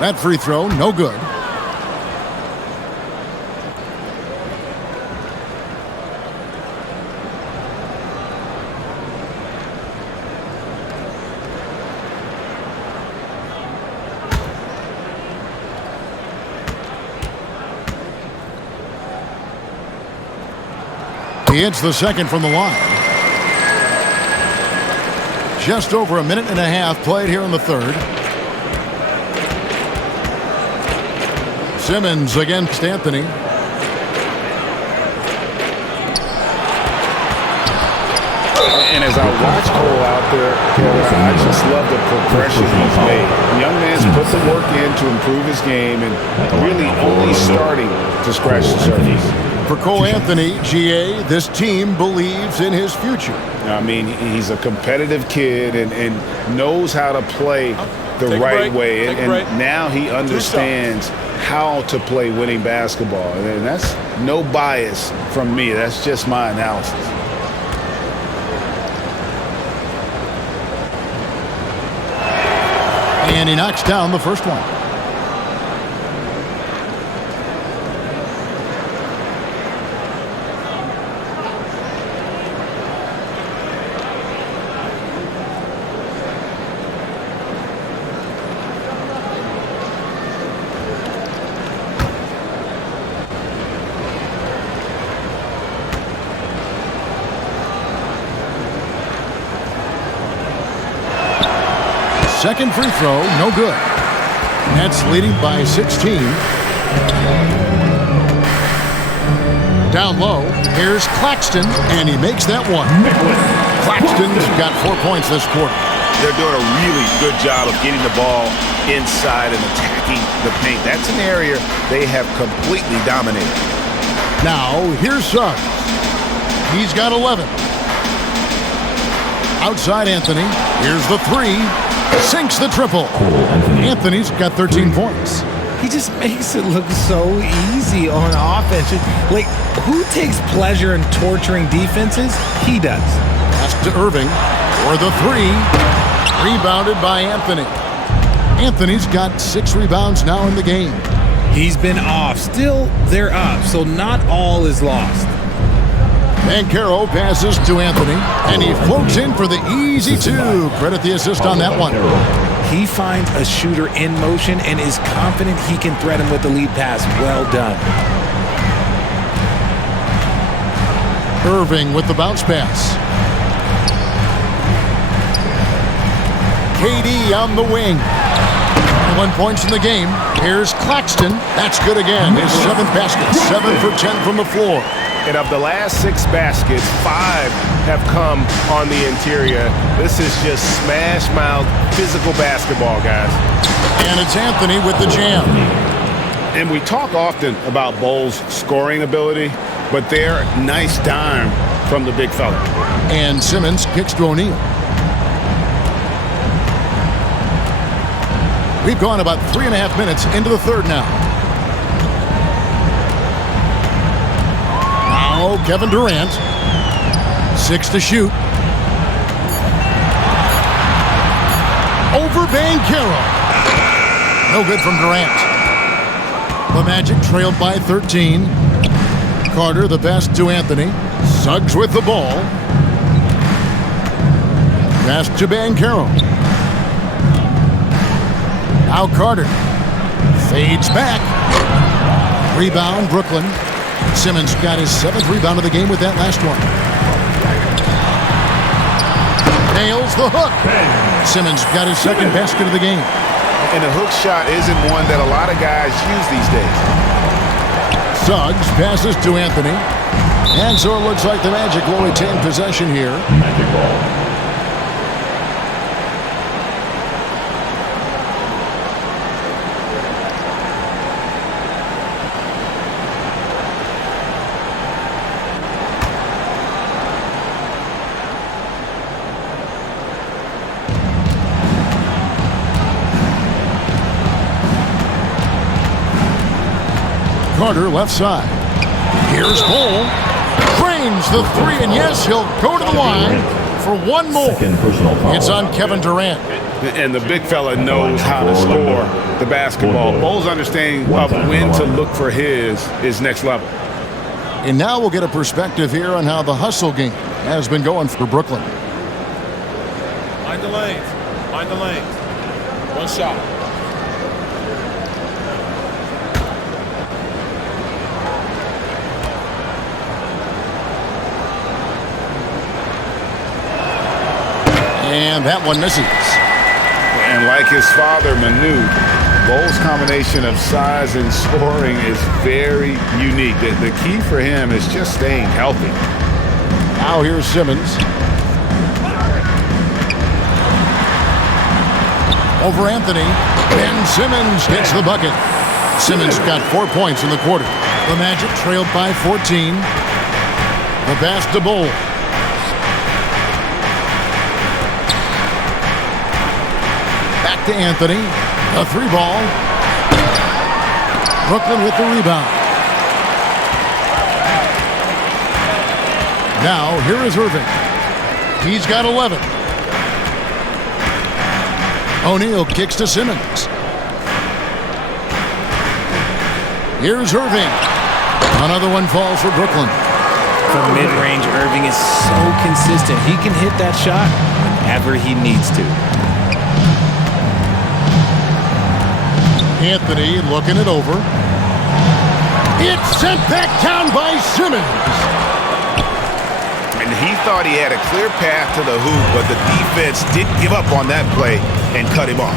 That free throw, no good. He hits the second from the line. Just over a minute and a half played here in the third. Simmons against Anthony. And as I watch Cole out there, I just love the progression he's made. The young man's put the work in to improve his game and really only starting to scratch the surface. For Cole Anthony, GA, this team believes in his future. I mean, he's a competitive kid and knows how to play the right way. And now he understands how to play winning basketball. And that's no bias from me. That's just my analysis. And he knocks down the first one. Second free throw, no good. Nets leading by 16. Down low, here's Claxton, and he makes that one. Claxton's got 4 points this quarter. They're doing a really good job of getting the ball inside and attacking the paint. That's an area they have completely dominated. Now, here's Suggs. He's got 11. Outside Anthony, here's the 3. Sinks the triple. Anthony's got 13 points. He just makes it look so easy on offense. Like, who takes pleasure in torturing defenses? He does. Pass to Irving for the three. Rebounded by Anthony. Anthony's got 6 rebounds now in the game. He's been off. Still, they're up, so not all is lost. Banchero passes to Anthony, and he floats in for the easy 2. Credit the assist on that one. He finds a shooter in motion and is confident he can threat him with the lead pass. Well done. Irving with the bounce pass. KD on the wing. 1 point in the game. Here's Claxton. That's good again. His 7th basket. 7 for 10 from the floor. And of the last 6 baskets, 5 have come on the interior. This is just smash mouth physical basketball, guys. And it's Anthony with the jam. And we talk often about Bull's scoring ability, but they're nice dime from the big fella. And Simmons kicks to O'Neal. We've gone about 3.5 minutes into the third now. Now Kevin Durant. 6 to shoot. Over Banchero. No good from Durant. The Magic trailed by 13. Carter the best to Anthony. Suggs with the ball. Pass to Banchero. Now Carter fades back. Rebound, Brooklyn. Simmons got his 7th rebound of the game with that last one. Nails the hook. Simmons got his 2nd basket of the game. And the hook shot isn't one that a lot of guys use these days. Suggs passes to Anthony. And so it looks like the Magic will retain possession here. Magic ball. Carter left side. Here's Bull. Drains the 3, and yes, he'll go to the line for one more. It's on Kevin Durant. And the big fella knows how to score the basketball. Bull's understanding of when to look for his is next level. And now we'll get a perspective here on how the hustle game has been going for Brooklyn. Mind the lanes. Mind the lanes. One shot. And that one misses. And like his father, Manu, Bull's combination of size and scoring is very unique. The key for him is just staying healthy. Now here's Simmons. Over Anthony. Ben Simmons gets the bucket. Simmons got 4 points in the quarter. The Magic trailed by 14. The pass to Bull. To Anthony, a 3 ball. Brooklyn with the rebound. Now here is Irving. He's got 11. O'Neal kicks to Simmons. Here's Irving. Another one falls for Brooklyn. From mid-range, Irving is so consistent. He can hit that shot whenever he needs to. Anthony looking it over. It's sent back down by Simmons. And he thought he had a clear path to the hoop, but the defense didn't give up on that play and cut him off.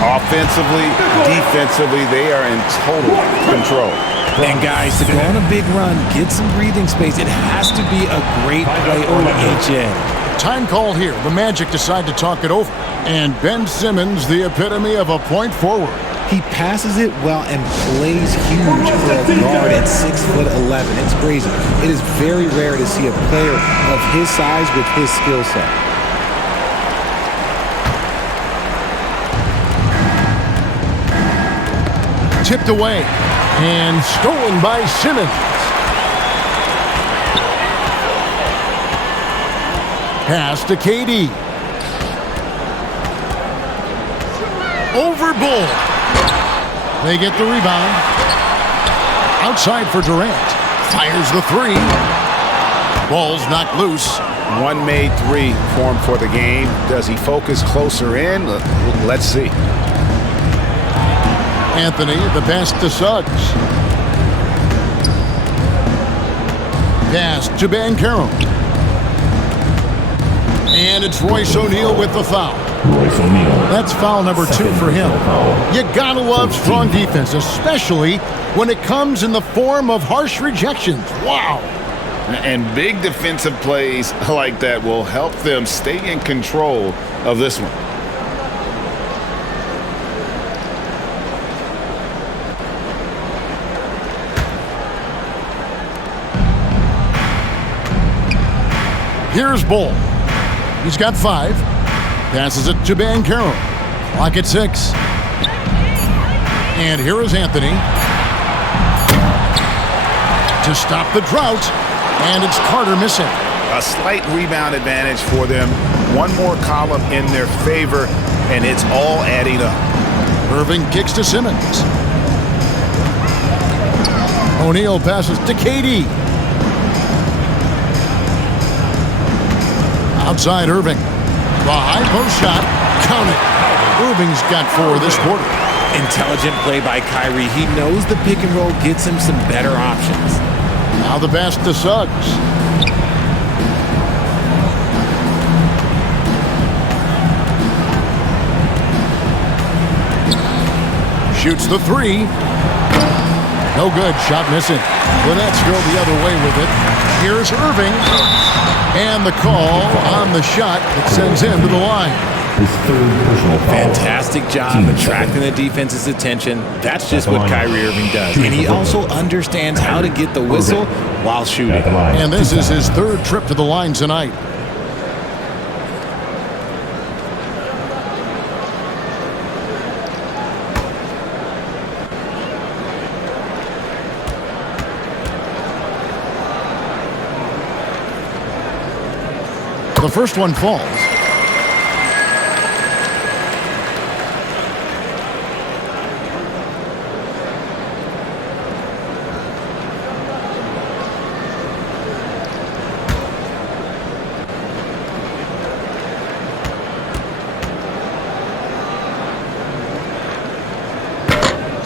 Offensively, defensively, they are in total control. And guys, to go on a big run, get some breathing space, it has to be a great play on each end. Time call here. The Magic decide to talk it over. And Ben Simmons, the epitome of a point forward. He passes it well and plays huge for a guard at 6'11". It's crazy. It is very rare to see a player of his size with his skill set. Tipped away and stolen by Simmons. Pass to KD. Over Bull. They get the rebound. Outside for Durant. Fires the three. Ball's knocked loose. One made three for him for the game. Does he focus closer in? Let's see. Anthony, the pass to Suggs. Pass to Banchero. And it's Royce O'Neal with the foul. Royce O'Neal. That's foul number 2 for him. You gotta love strong defense, especially when it comes in the form of harsh rejections. Wow. And big defensive plays like that will help them stay in control of this one. Here's Bull. He's got 5. Passes it to Banchero. Clock at 6. And here is Anthony. To stop the drought. And it's Carter missing. A slight rebound advantage for them. One more column in their favor, and it's all adding up. Irving kicks to Simmons. O'Neal passes to KD. Outside Irving. The high post shot. Count it. Irving's got 4 this quarter. Intelligent play by Kyrie. He knows the pick and roll gets him some better options. Now the pass to Suggs. Shoots the 3. No good. Shot missing. Let's go the other way with it. Here's Irving. And the call on the shot that sends him to the line. His 3rd personal foul. Fantastic job attracting the defense's attention. That's just what Kyrie Irving does. And he also understands how to get the whistle while shooting. And this is his 3rd trip to the line tonight. The first one falls.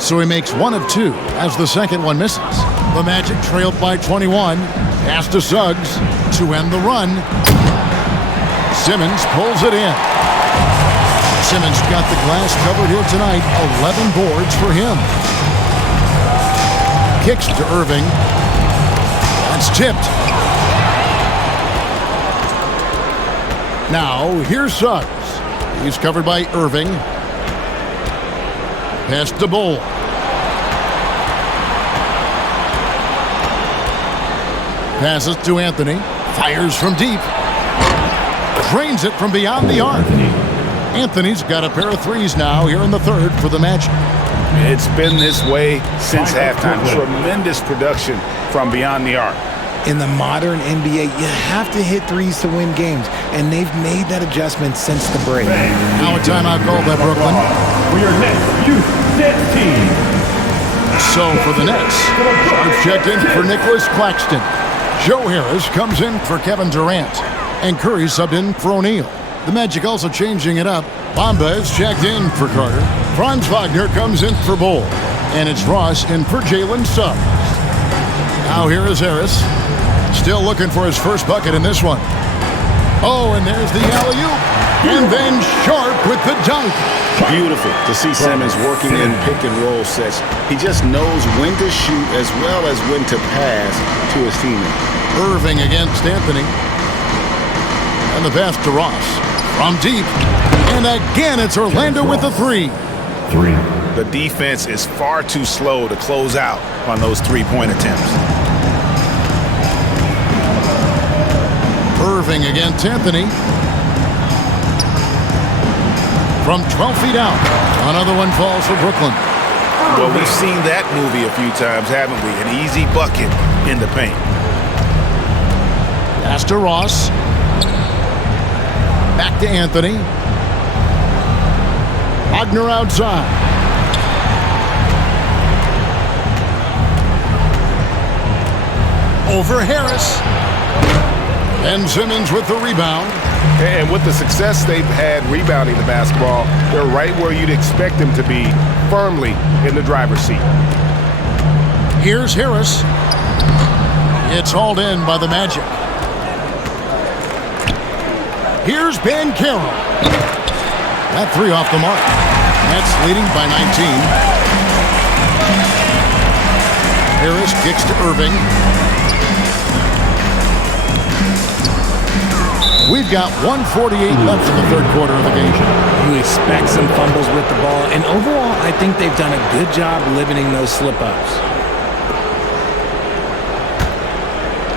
So he makes 1 of 2 as the second one misses. The Magic trailed by 21. Pass to Suggs to end the run. Simmons pulls it in. Simmons got the glass covered here tonight. 11 boards for him. Kicks to Irving. That's tipped. Now here's Suggs. He's covered by Irving. Pass to Bull. Passes to Anthony. Fires from deep. Drains it from beyond the arc. Anthony's got a pair of 3s now here in the 3rd for the Magic. It's been this way since halftime. Tremendous production from beyond the arc. In the modern NBA, you have to hit 3s to win games, and they've made that adjustment since the break. Now a timeout called by Brooklyn. For your next youth net team. So for the Nets, Sharp checked in for Nicholas Claxton. Joe Harris comes in for Kevin Durant. And Curry subbed in for O'Neal. The Magic also changing it up. Bamba is checked in for Carter. Franz Wagner comes in for Bull. And it's Ross in for Jalen Suggs. Now here is Harris. Still looking for his first bucket in this one. Oh, and there's the alley-oop. And then Sharp with the dunk. Beautiful to see Simmons working in pick and roll sets. He just knows when to shoot as well as when to pass to his teammate. Irving against Anthony. And the pass to Ross. From deep. And again, it's Orlando with the 3. The defense is far too slow to close out on those 3-point attempts. Irving against Anthony. From 12 feet out. Another one falls for Brooklyn. Well, we've seen that movie a few times, haven't we? An easy bucket in the paint. Pass to Ross. Back to Anthony. Wagner outside. Over Harris. Ben Simmons with the rebound. And with the success they've had rebounding the basketball, they're right where you'd expect them to be, firmly in the driver's seat. Here's Harris. It's hauled in by the Magic. Here's Ben Carroll. That three off the mark. Nets leading by 19. Harris kicks to Irving. We've got 1:48 left in the third quarter of the game. You expect some fumbles with the ball, and overall, I think they've done a good job limiting those slip-ups.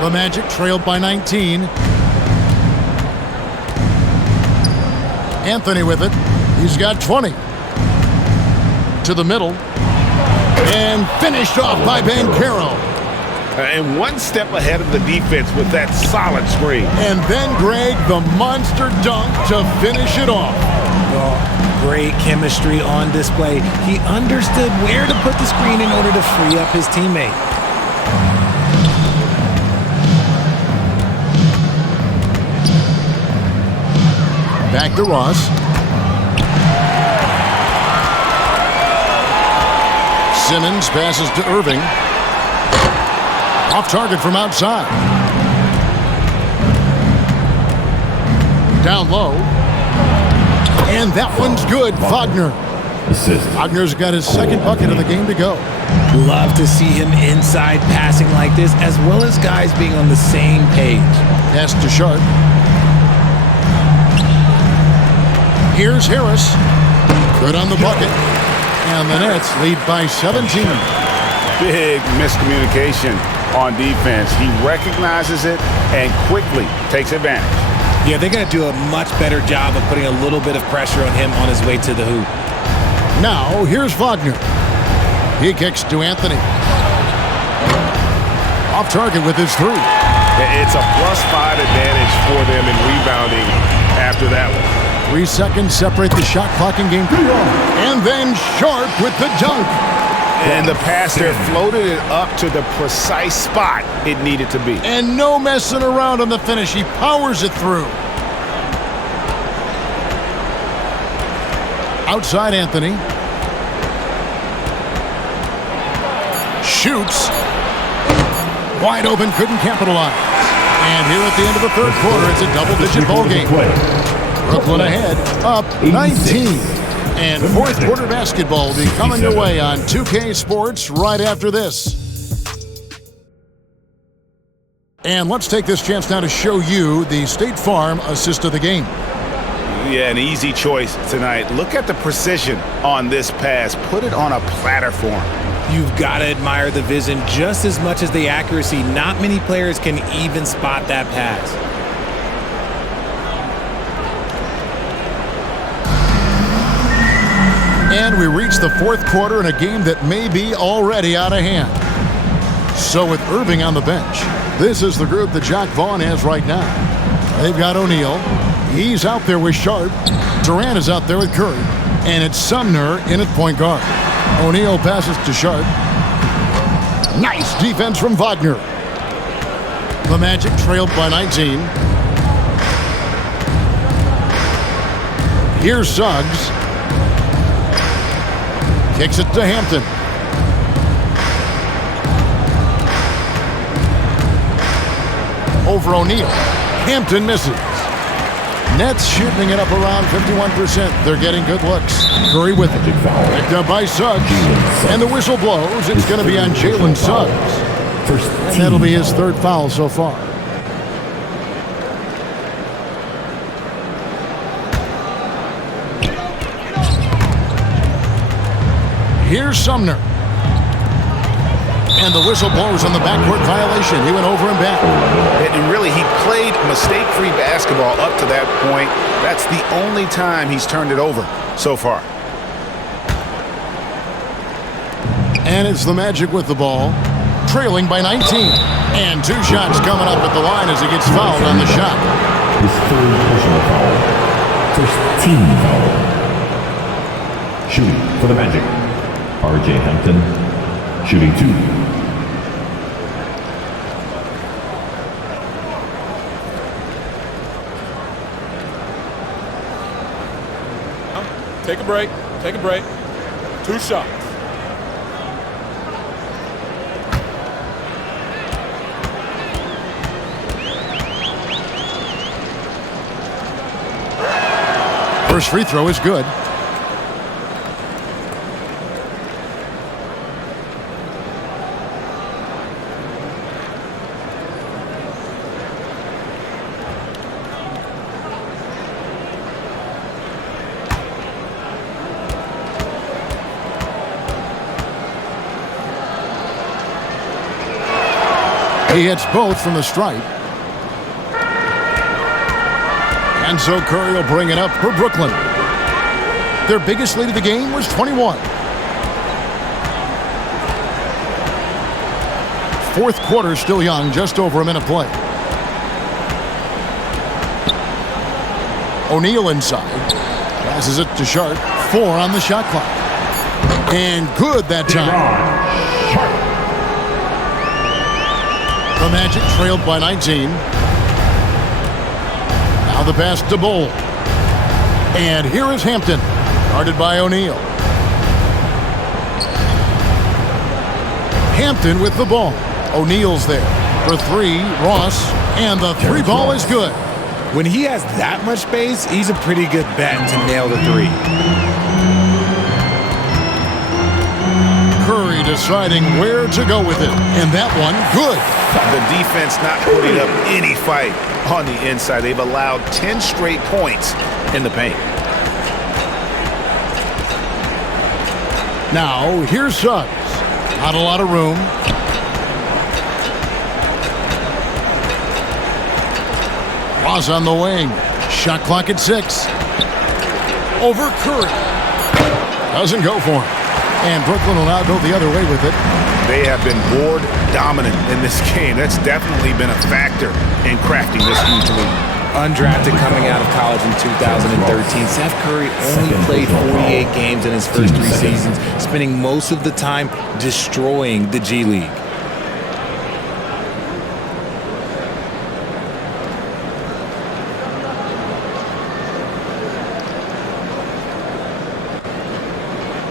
The Magic trailed by 19. Anthony with it. He's got 20. To the middle. And finished off by Ben Carroll. And one step ahead of the defense with that solid screen. And then Greg, the monster dunk to finish it off. Well, great chemistry on display. He understood where to put the screen in order to free up his teammate. Back to Ross. Simmons passes to Irving. Off target from outside. Down low. And that one's good. Wagner. Wagner's got his second bucket of the game to go. Love to see him inside passing like this, as well as guys being on the same page. Pass to Sharp. Here's Harris. Good on the bucket. And the Nets lead by 17. Big miscommunication on defense. He recognizes it and quickly takes advantage. Yeah, they got to do a much better job of putting a little bit of pressure on him on his way to the hoop. Now, here's Wagner. He kicks to Anthony. Off target with his three. It's a +5 advantage for them in rebounding after that one. 3 seconds separate the shot clock in game 3. And then Sharp with the dunk. And the pass there floated it up to the precise spot it needed to be. And no messing around on the finish. He powers it through. Outside Anthony. Shoots. Wide open, couldn't capitalize. And here at the end of the third quarter, it's a double-digit ball game. Brooklyn ahead, up 19. And fourth quarter basketball will be coming your way on 2K Sports right after this. And let's take this chance now to show you the State Farm assist of the game. Yeah, an easy choice tonight. Look at the precision on this pass. Put it on a platter form. You've got to admire the vision just as much as the accuracy. Not many players can even spot that pass. And we reach the fourth quarter in a game that may be already out of hand. So with Irving on the bench, this is the group that Jack Vaughn has right now. They've got O'Neal. He's out there with Sharp. Durant is out there with Curry. And it's Sumner in at point guard. O'Neal passes to Sharp. Nice defense from Wagner. The Magic trailed by 19. Here's Suggs. Kicks it to Hampton. Over O'Neal. Hampton misses. Nets shooting it up around 51%. They're getting good looks. Curry with it. Picked up by Suggs. And the whistle blows. It's going to be on Jalen Suggs. And that'll be his third foul so far. Here's Sumner. And the whistle blows on the backcourt violation. He went over and back. And really, he played mistake-free basketball up to that point. That's the only time he's turned it over so far. And it's the Magic with the ball, trailing by 19. And 2 shots coming up at the line as he gets fouled on the shot. His third personal foul. First team foul. Shooting for the Magic, R.J. Hampton, shooting 2. Take a break. Take a break. 2 shots. First free throw is good. He hits both from the stripe. And so Curry will bring it up for Brooklyn. Their biggest lead of the game was 21. Fourth quarter still young, just over a minute play. O'Neal inside. Passes it to Sharp. 4 on the shot clock. And good that time. The Magic trailed by 19. Now the pass to Bull. And here is Hampton, guarded by O'Neal. Hampton with the ball. O'Neal's there for 3. Ross, and the 3 ball is good. When he has that much space, he's a pretty good bet to nail the 3. Curry deciding where to go with it, and that one good. The defense not putting up any fight on the inside. They've allowed 10 straight points in the paint. Now, here's Suggs. Not a lot of room. Ross on the wing. Shot clock at 6. Over Curry. Doesn't go for him. And Brooklyn will now go the other way with it. They have been board dominant in this game. That's definitely been a factor in crafting this huge lead. Undrafted coming out of college in 2013, Seth Curry only played 48 games in his first 3 seasons, spending most of the time destroying the G League.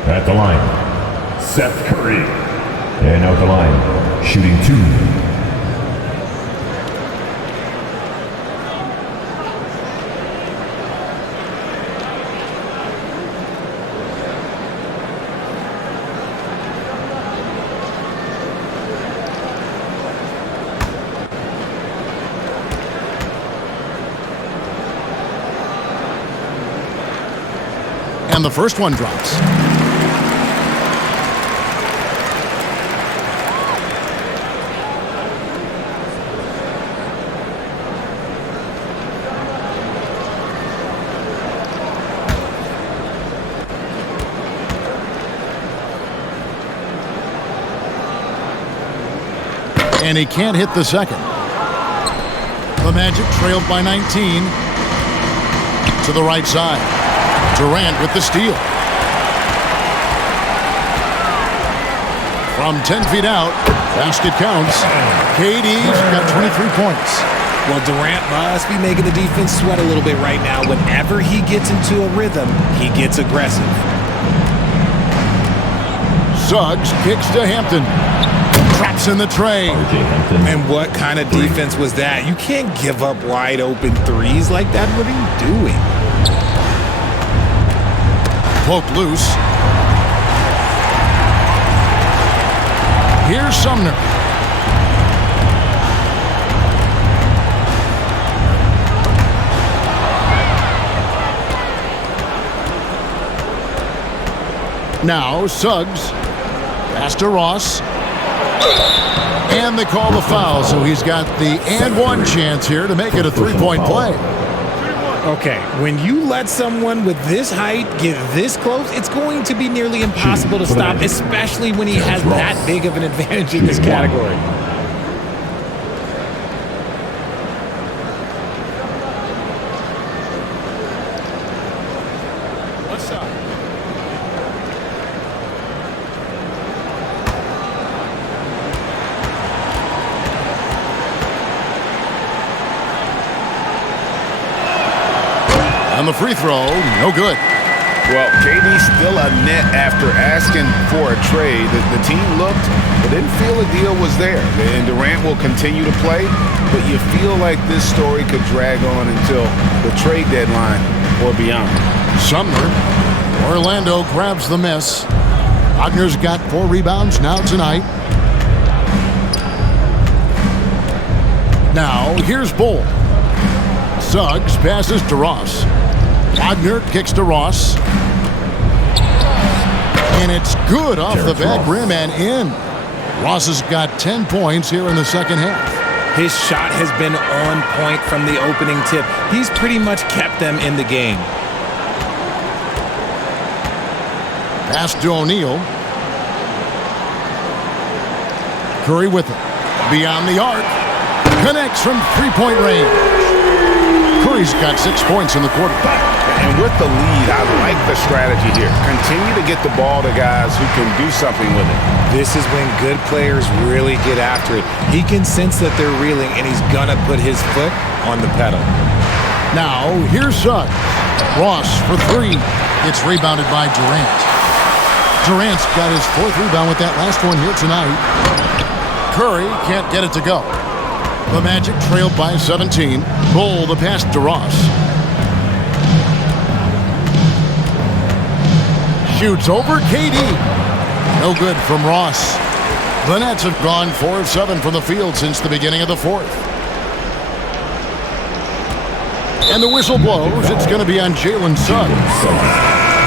At the line, Seth Curry. And out the line, shooting 2. And the first one drops. And he can't hit the second. The Magic trailed by 19. To the right side. Durant with the steal. From 10 feet out, basket counts. KD's got 23 points. Well, Durant must be making the defense sweat a little bit right now. Whenever he gets into a rhythm, he gets aggressive. Suggs kicks to Hampton. Traps in the tray. And what kind of defense was that? You can't give up wide open 3s like that. What are you doing? Poked loose. Here's Sumner. Now Suggs. Pass to Ross. And they call the foul, so he's got the and one chance here to make it a 3-point play. Okay, when you let someone with this height get this close, it's going to be nearly impossible to stop, especially when he has that big of an advantage in this category. On the free throw, no good. Well, KD's still a net after asking for a trade. The team looked, but didn't feel a deal was there. And Durant will continue to play, but you feel like this story could drag on until the trade deadline or beyond. Sumner, Orlando grabs the miss. Wagner's got 4 rebounds now tonight. Now, here's Bull. Suggs passes to Ross. Wagner kicks to Ross. And it's good off the back rim and in. Ross has got 10 points here in the second half. His shot has been on point from the opening tip. He's pretty much kept them in the game. Pass to O'Neal. Curry with it. Beyond the arc. Connects from three-point range. Curry's got 6 points in the quarter. And with the lead, I like the strategy here. Continue to get the ball to guys who can do something with it. This is when good players really get after it. He can sense that they're reeling, and he's gonna put his foot on the pedal. Now, here's Suggs. Ross for 3. It's rebounded by Durant. Durant's got his 4th rebound with that last one here tonight. Curry can't get it to go. The Magic trailed by 17. Bull the pass to Ross. Shoots over KD. No good from Ross. The Nets have gone 4 of 7 from the field since the beginning of the 4th. And the whistle blows. It's going to be on Jalen Suggs.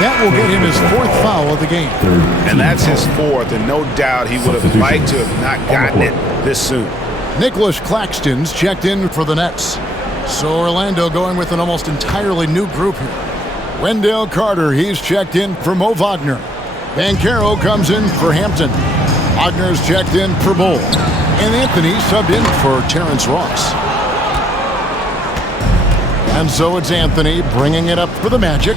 That will get him his 4th foul of the game. And that's his 4th, and no doubt he would have liked to have not gotten it this soon. Nicholas Claxton's checked in for the Nets. So Orlando going with an almost entirely new group here. Wendell Carter, he's checked in for Mo Wagner. Banchero comes in for Hampton. Wagner's checked in for Bull. And Anthony subbed in for Terrence Ross. And so it's Anthony bringing it up for the Magic.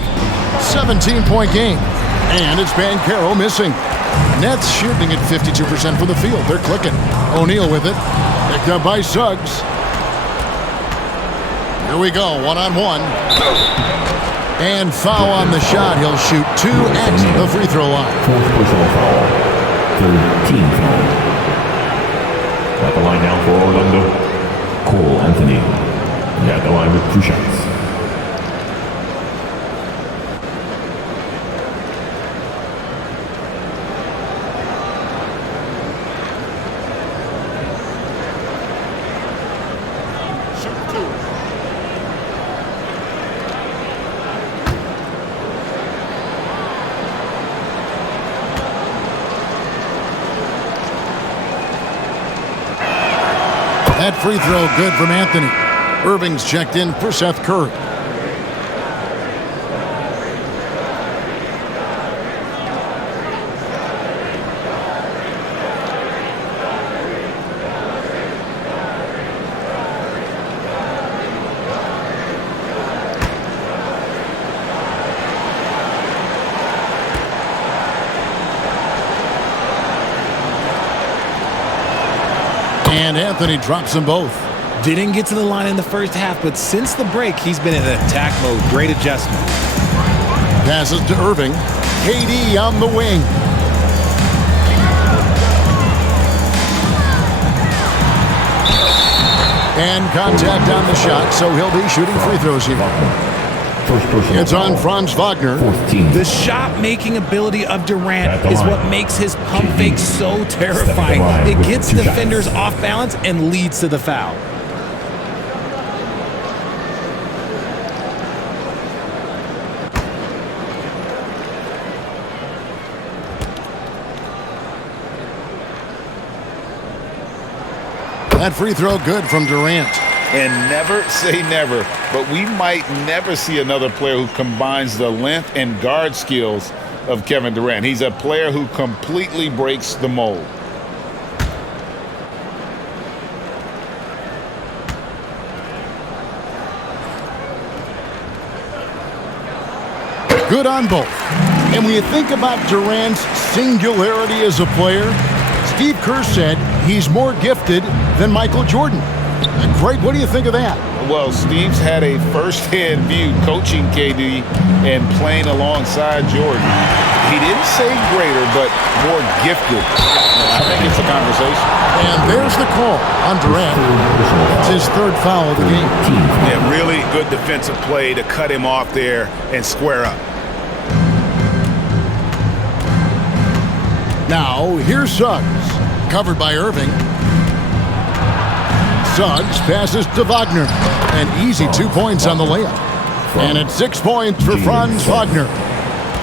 17-point game. And it's Banchero missing. Nets shooting at 52% from the field. They're clicking. O'Neal with it. Picked up by Suggs. Here we go, one-on-one. And foul on the shot. He'll shoot 2 at the free throw line. 4th personal foul. 3rd team foul. At the line now for Orlando, Cole Anthony. At the line with 2 shots. That free throw good from Anthony. Irving's checked in for Seth Curry. And Anthony drops them both. Didn't get to the line in the first half, but since the break, he's been in attack mode. Great adjustment. Passes to Irving. KD on the wing. And contact on the shot, so he'll be shooting free throws here. It's on Franz Wagner. The shot-making ability of Durant is what makes his pump fake so terrifying. It gets defenders off balance and leads to the foul. That free throw good from Durant. And never say never, but we might never see another player who combines the length and guard skills of Kevin Durant. He's a player who completely breaks the mold. Good on both. And when you think about Durant's singularity as a player, Steve Kerr said he's more gifted than Michael Jordan. Great, what do you think of that? Well, Steve's had a first-hand view coaching KD and playing alongside Jordan. He didn't say greater, but more gifted. I think it's a conversation. And there's the call on Durant. It's his third foul of the game. Yeah, really good defensive play to cut him off there and square up. Now, here's Suggs, covered by Irving. Suggs passes to Wagner. An easy 2 points on the layup. And it's 6 points for Franz Wagner.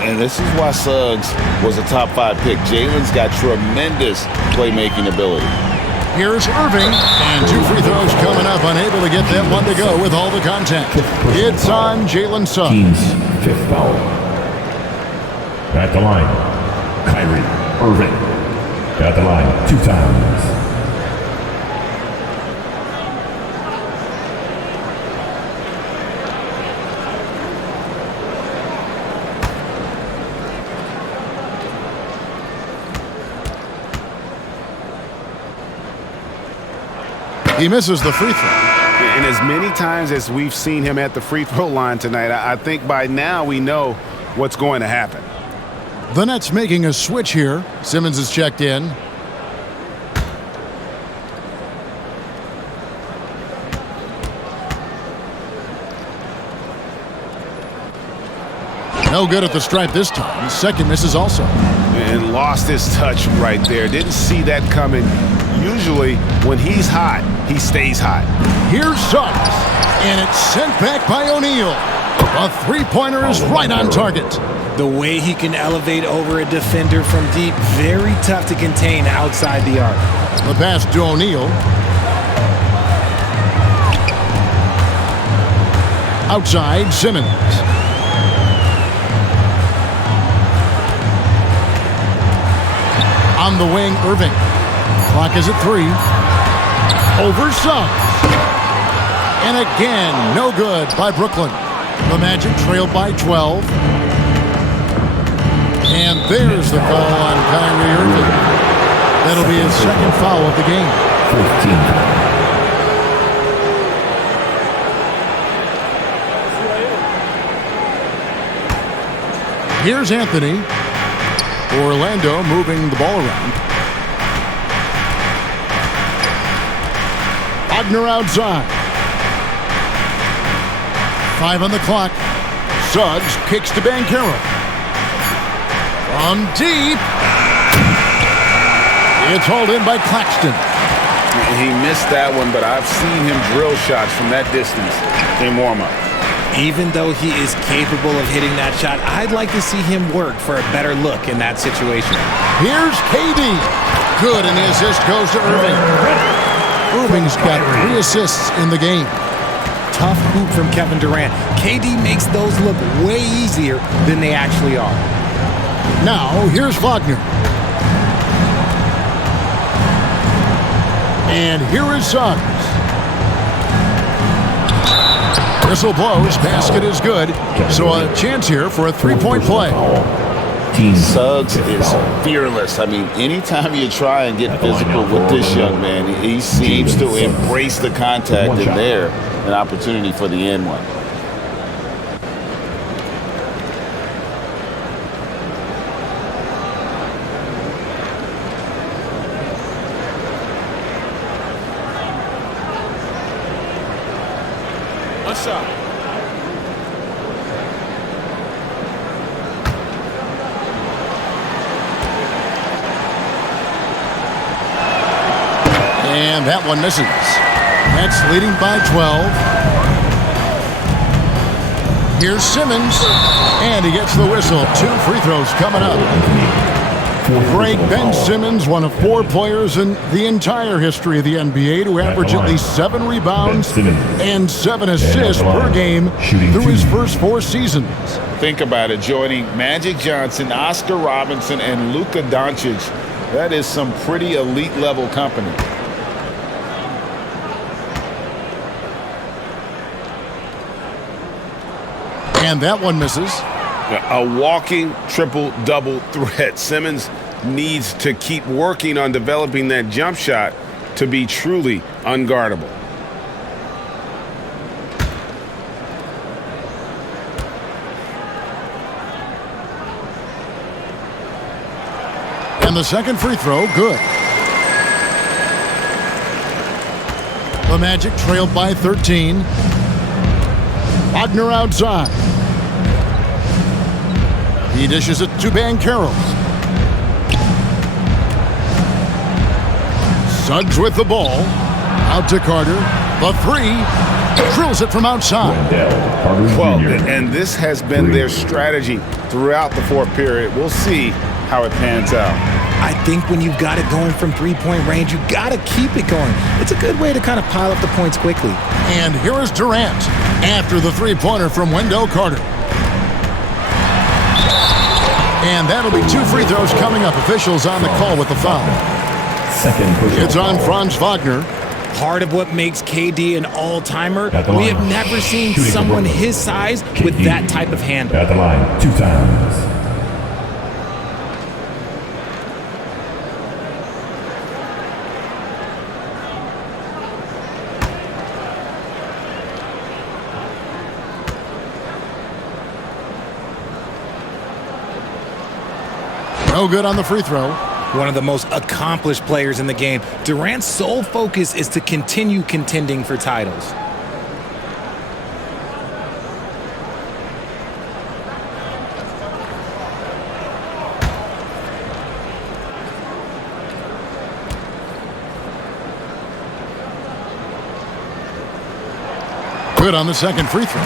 And this is why Suggs was a top 5 pick. Jalen's got tremendous playmaking ability. Here's Irving, and 2 free throws coming up, unable to get that one to go with all the contact. It's on Jalen Suggs. Team's 5th foul. At the line, Kyrie Irving. At the line 2 times. He misses the free throw. And as many times as we've seen him at the free throw line tonight, I think by now we know what's going to happen. The Nets making a switch here. Simmons is checked in. No good at the stripe this time. Second misses also. And lost his touch right there. Didn't see that coming. Usually, when he's hot, he stays hot. Here's Suggs, and it's sent back by O'Neal. A three-pointer is right on target. The way he can elevate over a defender from deep, very tough to contain outside the arc. The pass to O'Neal. Outside, Simmons. On the wing, Irving. Clock is at 3. Over Suggs. And again, no good by Brooklyn. The Magic trailed by 12. And there's the call on Kyrie Irving. That'll be his second foul of the game. 15. Here's Anthony. Orlando moving the ball around. Wagner outside. 5 on the clock. Suggs kicks to Banchero. From deep. It's hauled in by Claxton. He missed that one, but I've seen him drill shots from that distance in warm-up. Even though he is capable of hitting that shot, I'd like to see him work for a better look in that situation. Here's KD. Good, and the assist goes to Irving. Irving's got 3 assists in the game. Tough hoop from Kevin Durant. KD makes those look way easier than they actually are. Now, here's Wagner. And here is Suggs. Whistle blows, basket is good. So a chance here for a 3-point play. Suggs is fearless. I mean, anytime you try and get physical with this young man, he seems to embrace the contact, and there, an opportunity for the end one. Shot. And that one misses. Nets leading by 12. Here's Simmons, and he gets the whistle. 2 free throws coming up. Greg, Ben Simmons, one of 4 players in the entire history of the NBA to average at least 7 rebounds and 7 assists per game through his first 4 seasons. Think about it, joining Magic Johnson, Oscar Robinson, and Luka Doncic. That is some pretty elite level company. And that one misses. A walking triple-double threat. Simmons needs to keep working on developing that jump shot to be truly unguardable. And the second free throw, good. The Magic trailed by 13. Wagner outside. He dishes it to Banchero. Suggs with the ball. Out to Carter. The 3. Drills it from outside. Well, and this has been their strategy throughout the 4th period. We'll see how it pans out. I think when you've got it going from 3-point range, you got to keep it going. It's a good way to kind of pile up the points quickly. And here is Durant after the 3-pointer from Wendell Carter. And that'll be 2 free throws coming up. Officials on the call with the foul. It's on Franz Wagner. Part of what makes KD an all-timer, we have never seen someone his size with that type of handle. At the line 2 times. No good on the free throw. One of the most accomplished players in the game. Durant's sole focus is to continue contending for titles. Good on the second free throw.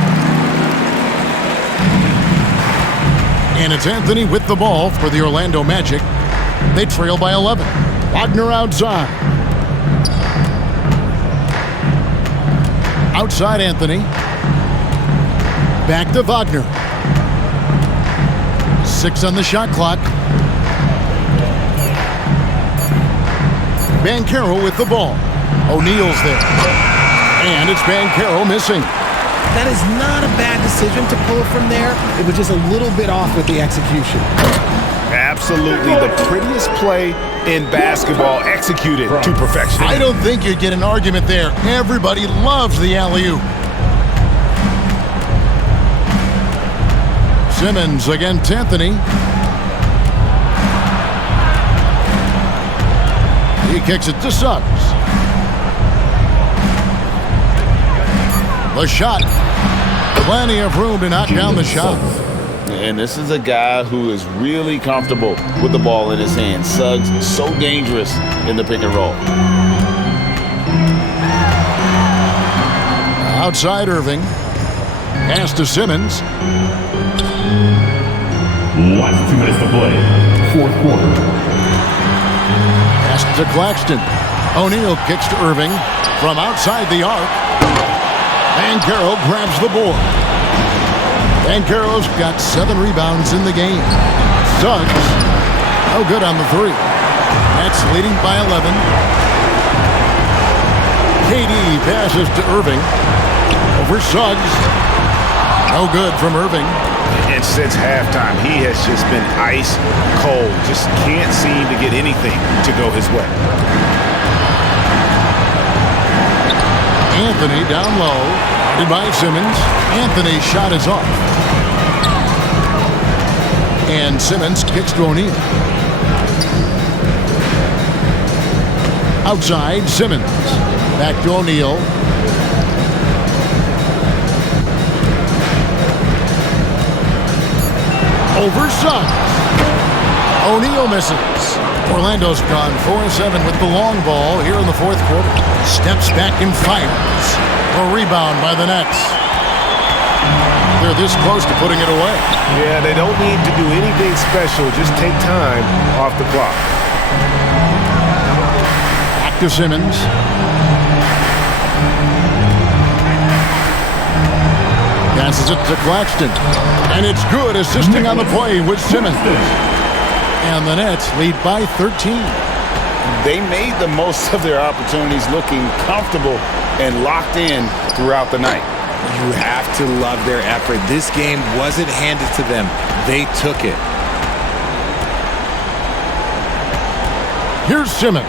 And it's Anthony with the ball for the Orlando Magic. They trail by 11. Wagner outside. Outside Anthony. Back to Wagner. 6 on the shot clock. Banchero with the ball. O'Neal's there. And it's Banchero missing. That is not a bad decision to pull it from there. It was just a little bit off with the execution. Absolutely the prettiest play in basketball, executed to perfection. I don't think you'd get an argument there. Everybody loves the alley-oop. Simmons against Anthony. He kicks it to Suggs. The shot. Plenty of room to knock down the shot. And this is a guy who is really comfortable with the ball in his hands. Suggs, so dangerous in the pick and roll. Outside Irving. Pass to Simmons. Last 2 minutes to play. 4th quarter. Pass to Claxton. O'Neal kicks to Irving from outside the arc. Banchero grabs the board. Banchero's got 7 rebounds in the game. Suggs, no good on the 3. That's leading by 11. KD passes to Irving. Over Suggs. No good from Irving. And since halftime, he has just been ice cold. Just can't seem to get anything to go his way. Anthony down low. Guarded by Simmons. Anthony's shot is off. And Simmons kicks to O'Neal. Outside, Simmons. Back to O'Neal. Over Suggs. O'Neal misses. Orlando's gone 4-7 with the long ball here in the 4th quarter. Steps back and fires. A rebound by the Nets. they're this close to putting it away. Yeah, they don't need to do anything special. Just take time off the clock. Back to Simmons. Passes it to Claxton. And it's good, assisting on the play with Simmons. And the Nets lead by 13. They made the most of their opportunities, looking comfortable and locked in throughout the night. You have to love their effort. This game wasn't handed to them. They took it. Here's Simmons.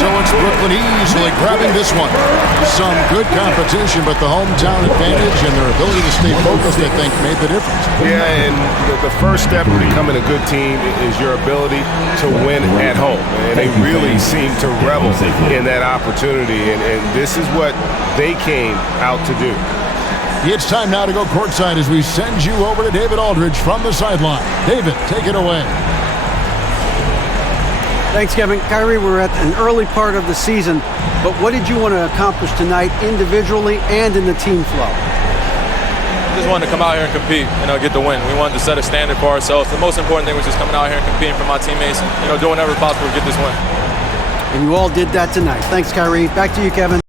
So it's Brooklyn easily grabbing this one. Some good competition, but the hometown advantage and their ability to stay focused, I think, made the difference. Yeah, and the first step to becoming a good team is your ability to win at home. And they really seem to revel in that opportunity, and this is what they came out to do. It's time now to go courtside as we send you over to David Aldridge from the sideline. David, take it away. Thanks, Kevin. Kyrie, we're at an early part of the season, but what did you want to accomplish tonight individually and in the team flow? Just wanted to come out here and compete, get the win. We wanted to set a standard for ourselves. The most important thing was just coming out here and competing for my teammates and, doing whatever possible to get this win. And you all did that tonight. Thanks, Kyrie. Back to you, Kevin.